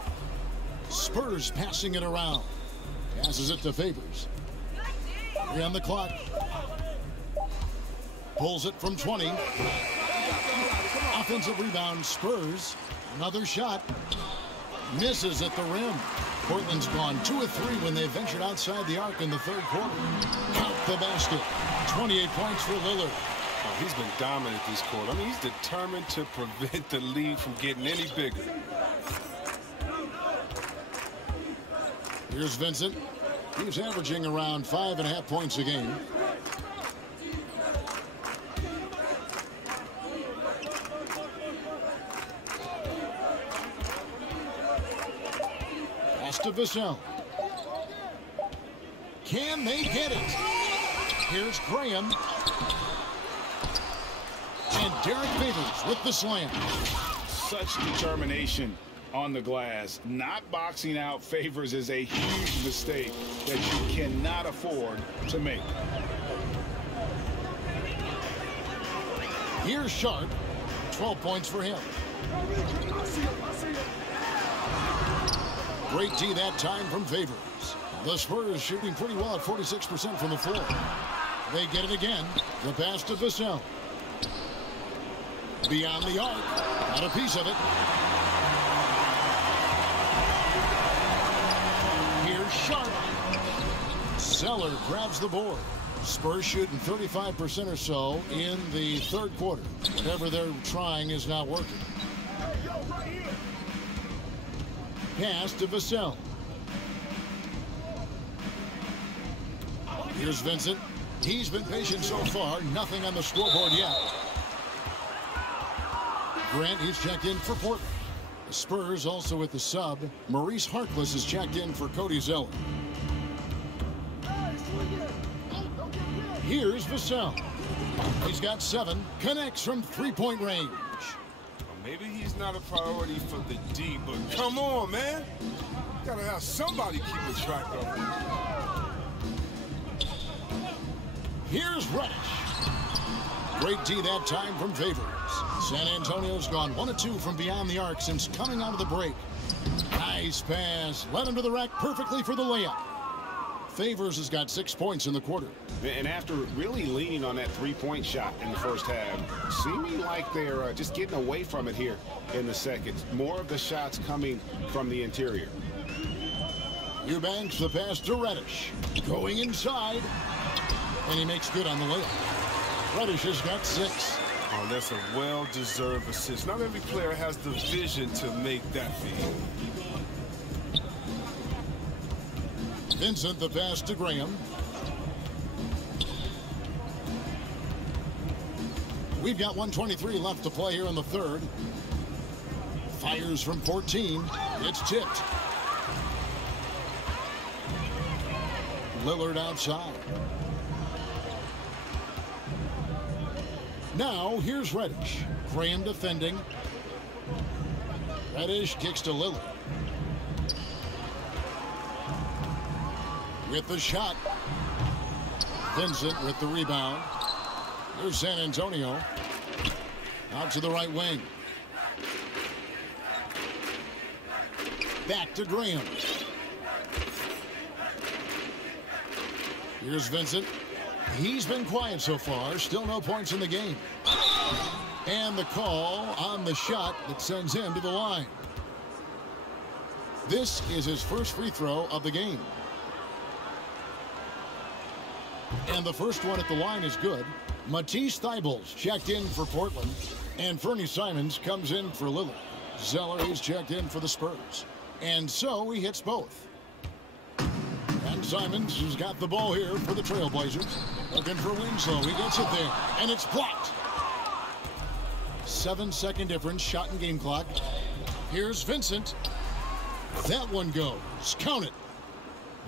Spurs passing it around. Passes it to Favors. 3 on the clock. Pulls it from 20. Offensive rebound, Spurs. Another shot. Misses at the rim. Portland's gone 2 of 3 when they ventured outside the arc in the third quarter. Count the basket. 28 points for Lillard. Oh, he's been dominant this quarter. I mean, he's determined to prevent the lead from getting any bigger. Here's Vincent. He's averaging around 5.5 points a game. Pass to Vassell. Can they get it? Here's Graham. And Derek Favors with the slam. Such determination on the glass. Not boxing out Favors is a huge mistake that you cannot afford to make. Here's Sharp. 12 points for him. Great D that time from Favors. The Spurs shooting pretty well at 46% from the floor. They get it again. The pass to Vassell. Beyond the arc. Got a piece of it. Here's Sharp. Zeller grabs the board. Spurs shooting 35% or so in the third quarter. Whatever they're trying is not working. Pass to Vassell. Here's Vincent. He's been patient so far. Nothing on the scoreboard yet. Grant, he's checked in for Portland. The Spurs also at the sub. Maurice Harkless is checked in for Cody Zeller. Here's Vassell. He's got 7. Connects from three-point range. Maybe he's not a priority for the D, but come on, man. You gotta have somebody keeping track of him. Here's Reddish. Great D that time from Favors. San Antonio's gone 1 of 2 from beyond the arc since coming out of the break. Nice pass. Led him to the rack perfectly for the layup. Favors has got 6 points in the quarter. And after really leaning on that three-point shot in the first half, seeming like they're just getting away from it here in the second. More of the shots coming from the interior. Eubanks the pass to Reddish. Going inside. And he makes good on the layup. Reddish has got 6. Oh, that's a well-deserved assist. Not every player has the vision to make that feed. Vincent the pass to Graham. We've got 1:23 left to play here in the third. Fires from 14. It's tipped. Lillard outside. Now here's Reddish. Graham defending. Reddish kicks to Lillard. With the shot. Vincent with the rebound. There's San Antonio. Out to the right wing. Back to Graham. Here's Vincent. He's been quiet so far. Still no points in the game. And the call on the shot that sends him to the line. This is his first free throw of the game. And the first one at the line is good. Matisse Thybulle's checked in for Portland. And Fernie Simons comes in for Lillard. Zeller is checked in for the Spurs. And so he hits both. And Simons, who's got the ball here for the Trailblazers. Looking for Winslow. He gets it there. And it's blocked. 7-second difference. Shot and game clock. Here's Vincent. That one goes. Count it.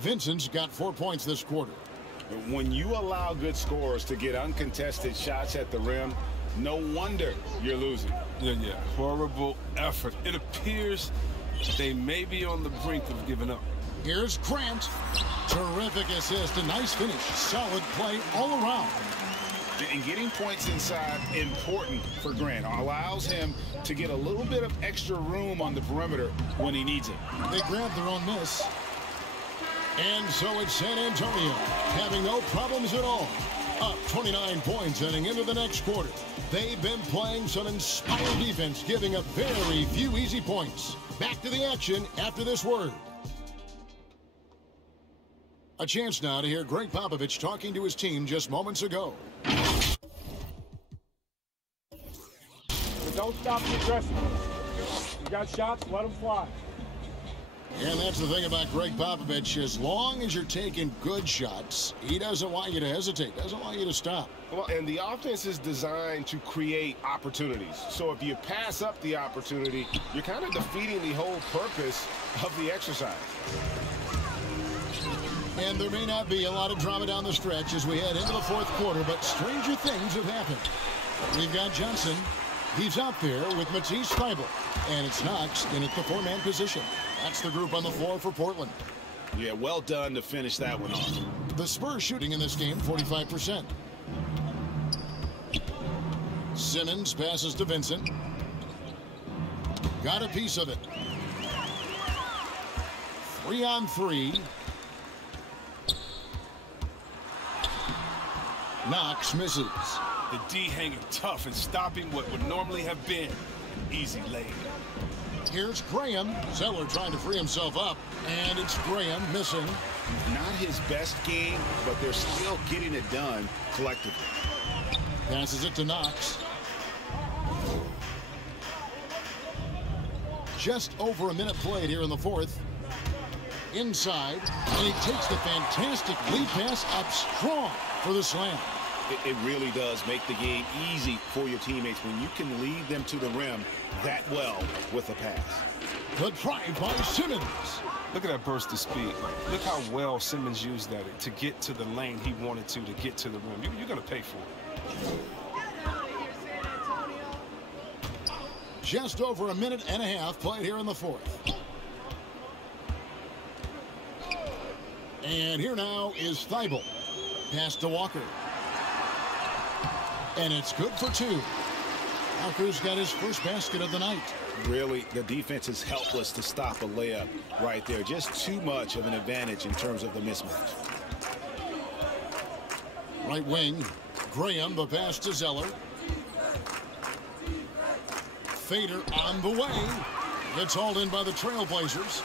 Vincent's got 4 points this quarter. When you allow good scorers to get uncontested shots at the rim, no wonder you're losing. Yeah. Horrible effort. It appears they may be on the brink of giving up. Here's Grant. Terrific assist, a nice finish. Solid play all around. And getting points inside, important for Grant. Allows him to get a little bit of extra room on the perimeter when he needs it. They grabbed their own miss. And so it's San Antonio, having no problems at all. Up 29 points heading into the next quarter. They've been playing some inspired defense, giving up very few easy points. Back to the action after this word. A chance now to hear Greg Popovich talking to his team just moments ago. Don't stop the aggression. You got shots, let them fly. And that's the thing about Greg Popovich. As long as you're taking good shots, he doesn't want you to hesitate, doesn't want you to stop. Well, and the offense is designed to create opportunities. So if you pass up the opportunity, you're kind of defeating the whole purpose of the exercise. And there may not be a lot of drama down the stretch as we head into the fourth quarter, but stranger things have happened. We've got Johnson. He's out there with Matisse Thybulle. And it's Knox in at the four-man position. That's the group on the floor for Portland. Yeah, well done to finish that one off. The Spurs shooting in this game, 45%. Simmons passes to Vincent. Got a piece of it. 3-on-3. Knox misses. The D hanging tough and stopping what would normally have been an easy lay. Here's Graham. Zeller trying to free himself up. And it's Graham missing. Not his best game, but they're still getting it done collectively. Passes it to Knox. Just over a minute played here in the fourth. Inside. And he takes the fantastic lead pass up strong for the slam. It really does make the game easy for your teammates when you can lead them to the rim that well with a pass. The drive by Simmons. Look at that burst of speed. Look how well Simmons used that to get to the lane he wanted to get to the rim. You're going to pay for it. Just over a minute and a half played here in the fourth. And here now is Thybulle. Pass to Walker. And it's good for two. Walker's got his first basket of the night. Really, the defense is helpless to stop a layup right there. Just too much of an advantage in terms of the mismatch. Right wing, Graham, the pass to Zeller. Fader on the way. It's hauled in by the Trailblazers.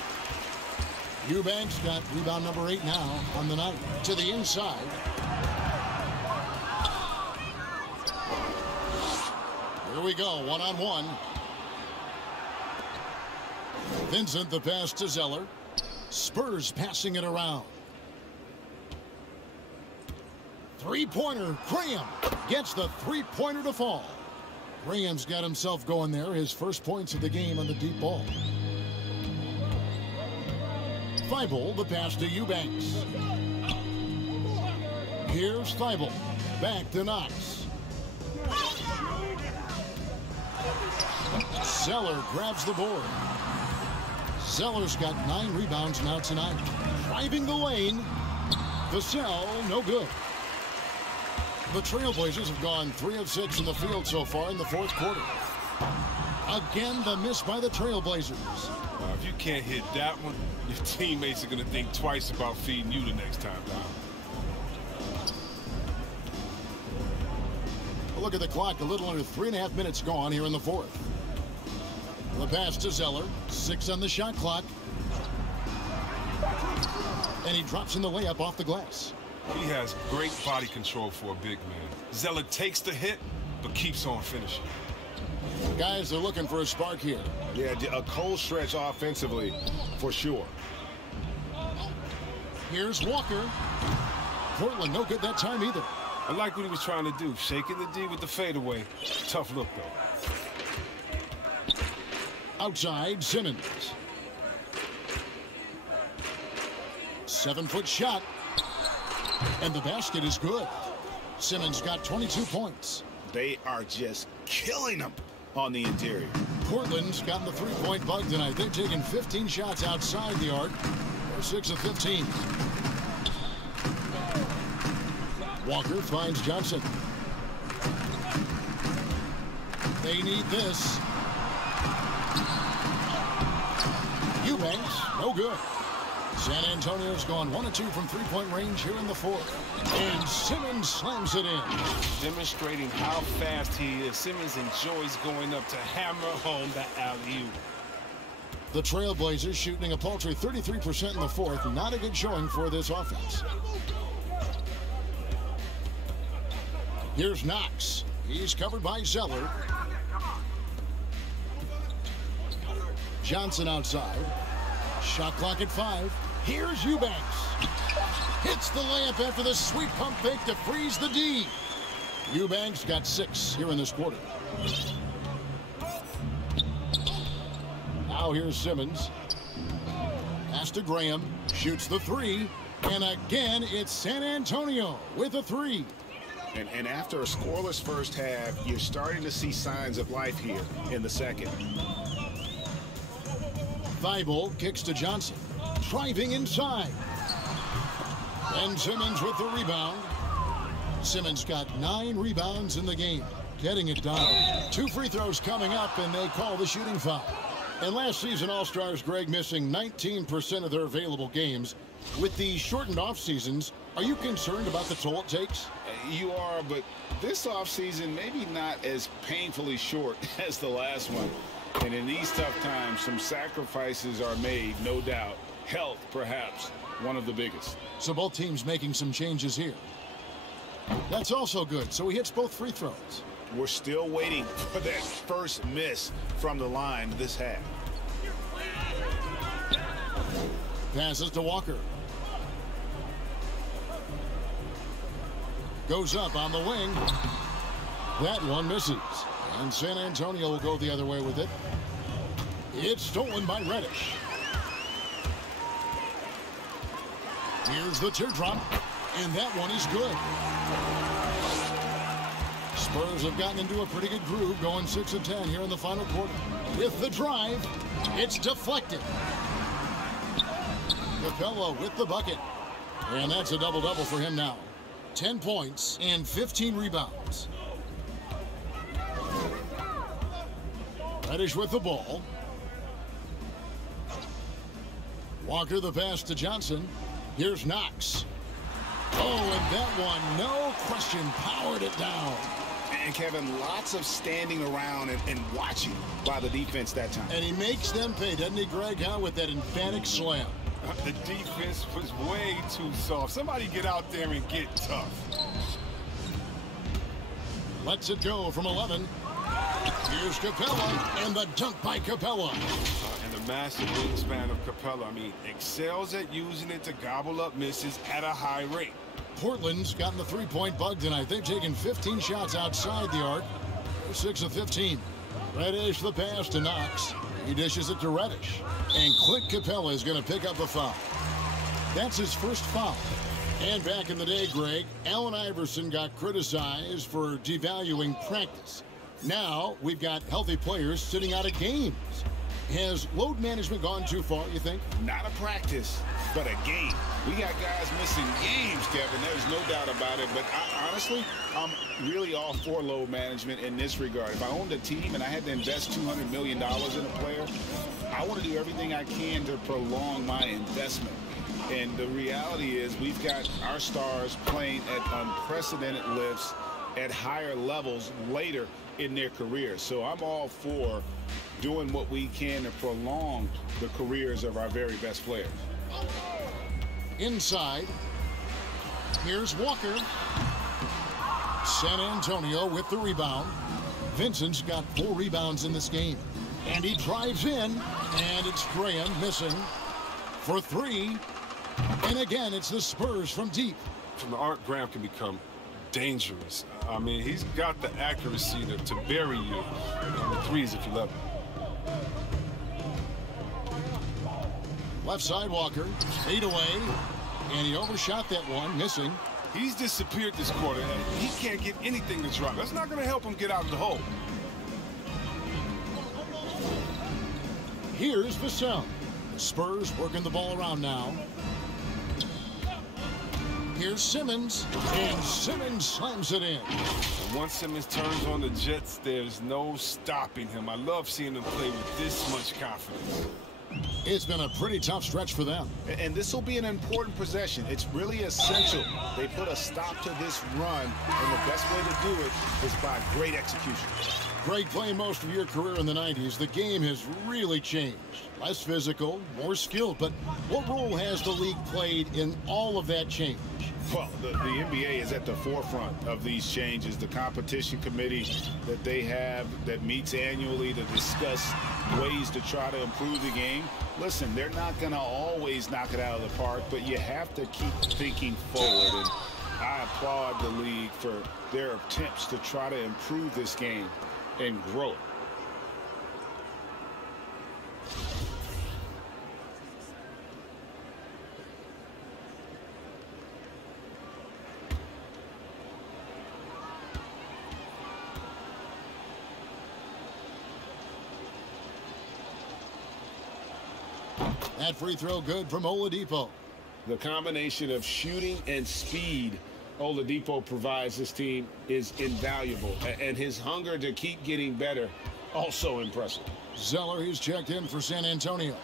Eubanks got rebound number 8 now on the night. To the inside. Here we go, one-on-one. Vincent, the pass to Zeller. Spurs passing it around. Three-pointer, Graham gets the three-pointer to fall. Graham's got himself going there, his first points of the game on the deep ball. Thybulle, the pass to Eubanks. Here's Thybulle, back to Knox. Zeller grabs the board. Zeller's got 9 rebounds now tonight. Driving the lane. Vassell, no good. The Trailblazers have gone 3 of 6 in the field so far in the fourth quarter. Again, the miss by the Trailblazers. If you can't hit that one, your teammates are going to think twice about feeding you the next time down. Look at the clock, a little under 3.5 minutes gone here in the fourth. The pass to Zeller, 6 on the shot clock. And he drops in the layup off the glass. He has great body control for a big man. Zeller takes the hit, but keeps on finishing. Guys, they're looking for a spark here. Yeah, a cold stretch offensively, for sure. Here's Walker. Portland, no good that time either. I like what he was trying to do, shaking the D with the fadeaway. Tough look, though. Outside, Simmons. 7-foot shot. And the basket is good. Simmons got 22 points. They are just killing them on the interior. Portland's gotten the three-point bug tonight. They've taken 15 shots outside the arc. They're 6 of 15. Walker finds Johnson. They need this. Eubanks, no good. San Antonio's gone 1 of 2 from three-point range here in the fourth. And Simmons slams it in. Demonstrating how fast he is. Simmons enjoys going up to hammer home that alley-oop. The Trailblazers shooting a paltry 33% in the fourth. Not a good showing for this offense. Here's Knox. He's covered by Zeller. Johnson outside. Shot clock at 5. Here's Eubanks. Hits the layup after the sweet pump fake to freeze the D. Eubanks got 6 here in this quarter. Now here's Simmons. Pass to Graham. Shoots the 3. And again, it's San Antonio with a 3. And after a scoreless first half, you're starting to see signs of life here in the second. Thibault kicks to Johnson. Driving inside. And Simmons with the rebound. Simmons got 9 rebounds in the game. Getting it done. 2 free throws coming up, and they call the shooting foul. And last season, All-Stars, Greg, missing 19% of their available games. With the shortened off seasons, are you concerned about the toll it takes? You are, but this offseason maybe not as painfully short as the last one. And in these tough times, some sacrifices are made, no doubt. Health, perhaps, one of the biggest. So both teams making some changes here. That's also good. So he hits both free throws. We're still waiting for that first miss from the line this half. Passes to Walker. Goes up on the wing. That one misses. And San Antonio will go the other way with it. It's stolen by Reddish. Here's the teardrop. And that one is good. Spurs have gotten into a pretty good groove, going 6 of 10 here in the final quarter. With the drive, it's deflected. Capella with the bucket. And that's a double-double for him now. 10 points and 15 rebounds. Reddish with the ball. Walker the pass to Johnson. Here's Knox. Oh, and that one, no question, powered it down. And Kevin, lots of standing around and watching by the defense that time. And he makes them pay, doesn't he, Greg, huh, with that emphatic slam. The defense was way too soft. Somebody get out there and get tough. Lets it go from 11. Here's Capella, and the dunk by Capella. And the massive wingspan of Capella, I mean, excels at using it to gobble up misses at a high rate. Portland's gotten the three-point bug tonight. They've taken 15 shots outside the arc. They're 6 of 15. Reddish the pass to Knox. He dishes it to Reddish. And Clint Capella is going to pick up a foul. That's his first foul. And back in the day, Greg, Allen Iverson got criticized for devaluing practice. Now we've got healthy players sitting out of games. Has load management gone too far, you think? Not a practice, but a game. We got guys missing games, Kevin. There's no doubt about it. But honestly, I'm really all for load management in this regard. If I owned a team and I had to invest $200 million in a player, I want to do everything I can to prolong my investment. And the reality is we've got our stars playing at unprecedented lifts at higher levels later in their career. So I'm all for doing what we can to prolong the careers of our very best players. Inside, here's Walker. San Antonio with the rebound. Vincent's got 4 rebounds in this game. And he drives in, and it's Graham missing for 3. And again, it's the Spurs from deep. From the arc, Graham can become dangerous. I mean, he's got the accuracy to bury you in the threes if you let him. Left side Walker, 8 away, and he overshot that one, missing. He's disappeared this quarter, and he can't get anything to drop. That's not going to help him get out of the hole. Here's Vassell. The Spurs working the ball around now. Here's Simmons, and Simmons slams it in. And once Simmons turns on the Jets, there's no stopping him. I love seeing him play with this much confidence. It's been a pretty tough stretch for them. And this will be an important possession. It's really essential. They put a stop to this run, and the best way to do it is by great execution. Greg, playing most of your career in the 90s, the game has really changed. Less physical, more skilled, but what role has the league played in all of that change? Well, the NBA is at the forefront of these changes. The competition committee that they have that meets annually to discuss ways to try to improve the game. Listen, they're not going to always knock it out of the park, but you have to keep thinking forward. And I applaud the league for their attempts to try to improve this game and grow it. That free throw good from Oladipo. The combination of shooting and speed Oladipo provides this team is invaluable. And his hunger to keep getting better, also impressive. Zeller, he's checked in for San Antonio.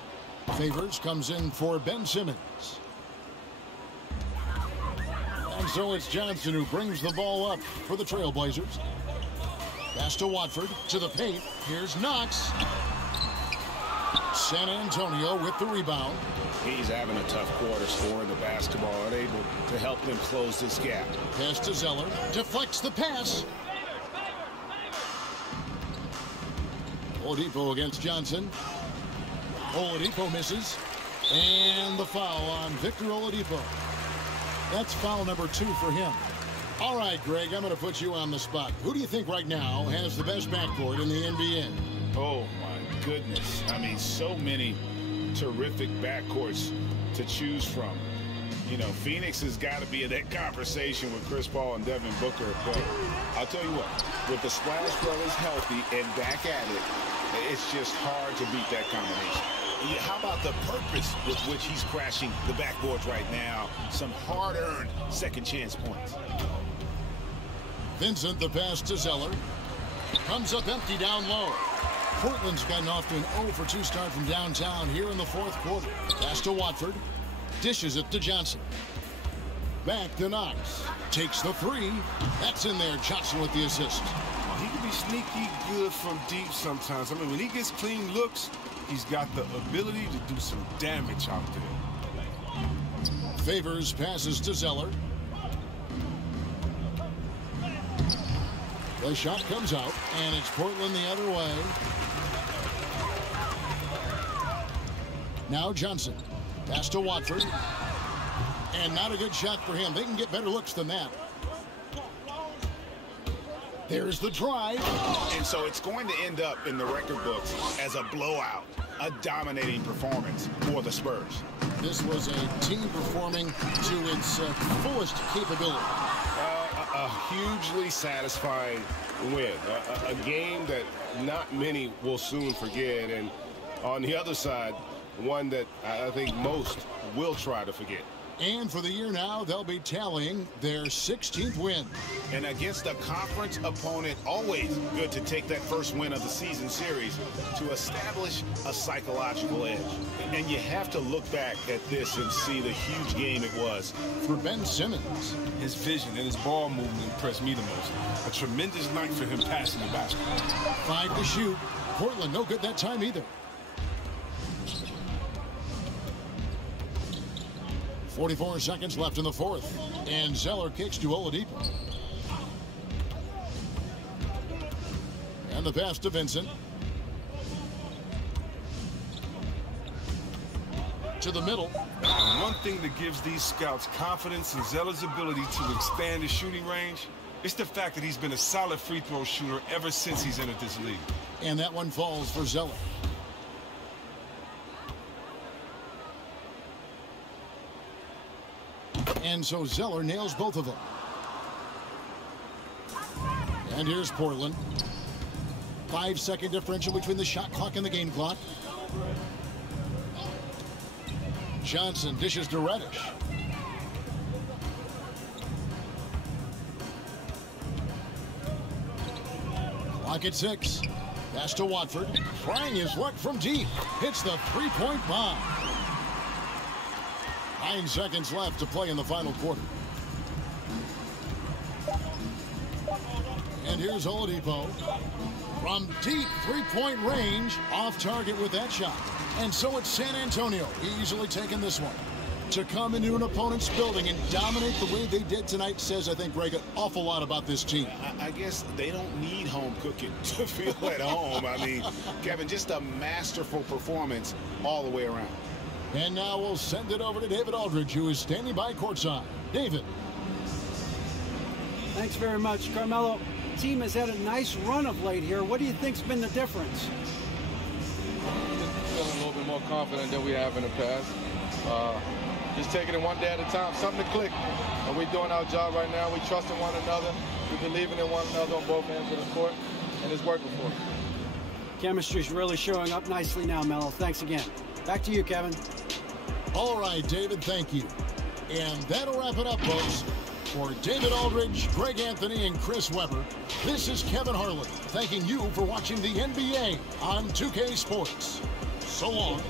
Favors comes in for Ben Simmons. And so it's Johnson who brings the ball up for the Trailblazers. Pass to Watford, to the paint. Here's Knox. San Antonio with the rebound. He's having a tough quarter scoring the basketball, unable to help them close this gap. Pass to Zeller, deflects the pass. Oladipo against Johnson. Oladipo misses. And the foul on Victor Oladipo. That's foul number 2 for him. All right, Greg, I'm going to put you on the spot. Who do you think right now has the best backcourt in the NBA? Oh, my goodness. I mean, so many terrific backcourts to choose from. You know, Phoenix has got to be in that conversation with Chris Paul and Devin Booker. But I'll tell you what, with the Splash Brothers healthy and back at it, it's just hard to beat that combination. Yeah, how about the purpose with which he's crashing the backboards right now? Some hard-earned second chance points. Vincent, the pass to Zeller. Comes up empty down low. Portland's gotten off to an 0-for-2 start from downtown here in the fourth quarter. Pass to Watford. Dishes it to Johnson. Back to Knox. Takes the 3. That's in there. Johnson with the assist. He can be sneaky good from deep sometimes. I mean, when he gets clean looks, he's got the ability to do some damage out there. Favors passes to Zeller. The shot comes out, and it's Portland the other way. Now Johnson. Pass to Watford. And not a good shot for him. They can get better looks than that. There's the drive. And so it's going to end up in the record books as a blowout, a dominating performance for the Spurs. This was a team performing to its fullest capability. A hugely satisfying win. A game that not many will soon forget. And on the other side, one that I think most will try to forget. And for the year now, they'll be tallying their 16th win. And against a conference opponent, always good to take that first win of the season series to establish a psychological edge. And you have to look back at this and see the huge game it was. For Ben Simmons, his vision and his ball movement impressed me the most. A tremendous night for him passing the basketball. 5 to shoot. Portland no good that time either. 44 seconds left in the fourth. And Zeller kicks to Oladipo. And the pass to Vincent. To the middle. And one thing that gives these scouts confidence in Zeller's ability to expand his shooting range, it's the fact that he's been a solid free throw shooter ever since he's entered this league. And that one falls for Zeller. And so Zeller nails both of them. And here's Portland. 5-second differential between the shot clock and the game clock. Johnson dishes to Reddish. Clock at 6. Pass to Watford. Trying his luck from deep. Hits the three-point bomb. 9 seconds left to play in the final quarter. And here's Oladipo. From deep three-point range, off target with that shot. And so it's San Antonio easily taking this one. To come into an opponent's building and dominate the way they did tonight says, I think, Greg, an awful lot about this team. I guess they don't need home cooking to feel at home. I mean, Kevin, just a masterful performance all the way around. And now we'll send it over to David Aldridge, who is standing by courtside. David. Thanks very much, Carmelo. The team has had a nice run of late here. What do you think's been the difference? Feeling a little bit more confident than we have in the past. Just taking it one day at a time, something to click. And we're doing our job right now. We trust in one another. We believing in one another on both ends of the court, and it's working for us. Chemistry's really showing up nicely now, Melo. Thanks again. Back to you, Kevin. All right, David, thank you. And that'll wrap it up, folks. For David Aldridge, Greg Anthony, and Chris Webber, this is Kevin Harlan thanking you for watching the NBA on 2K Sports. So long.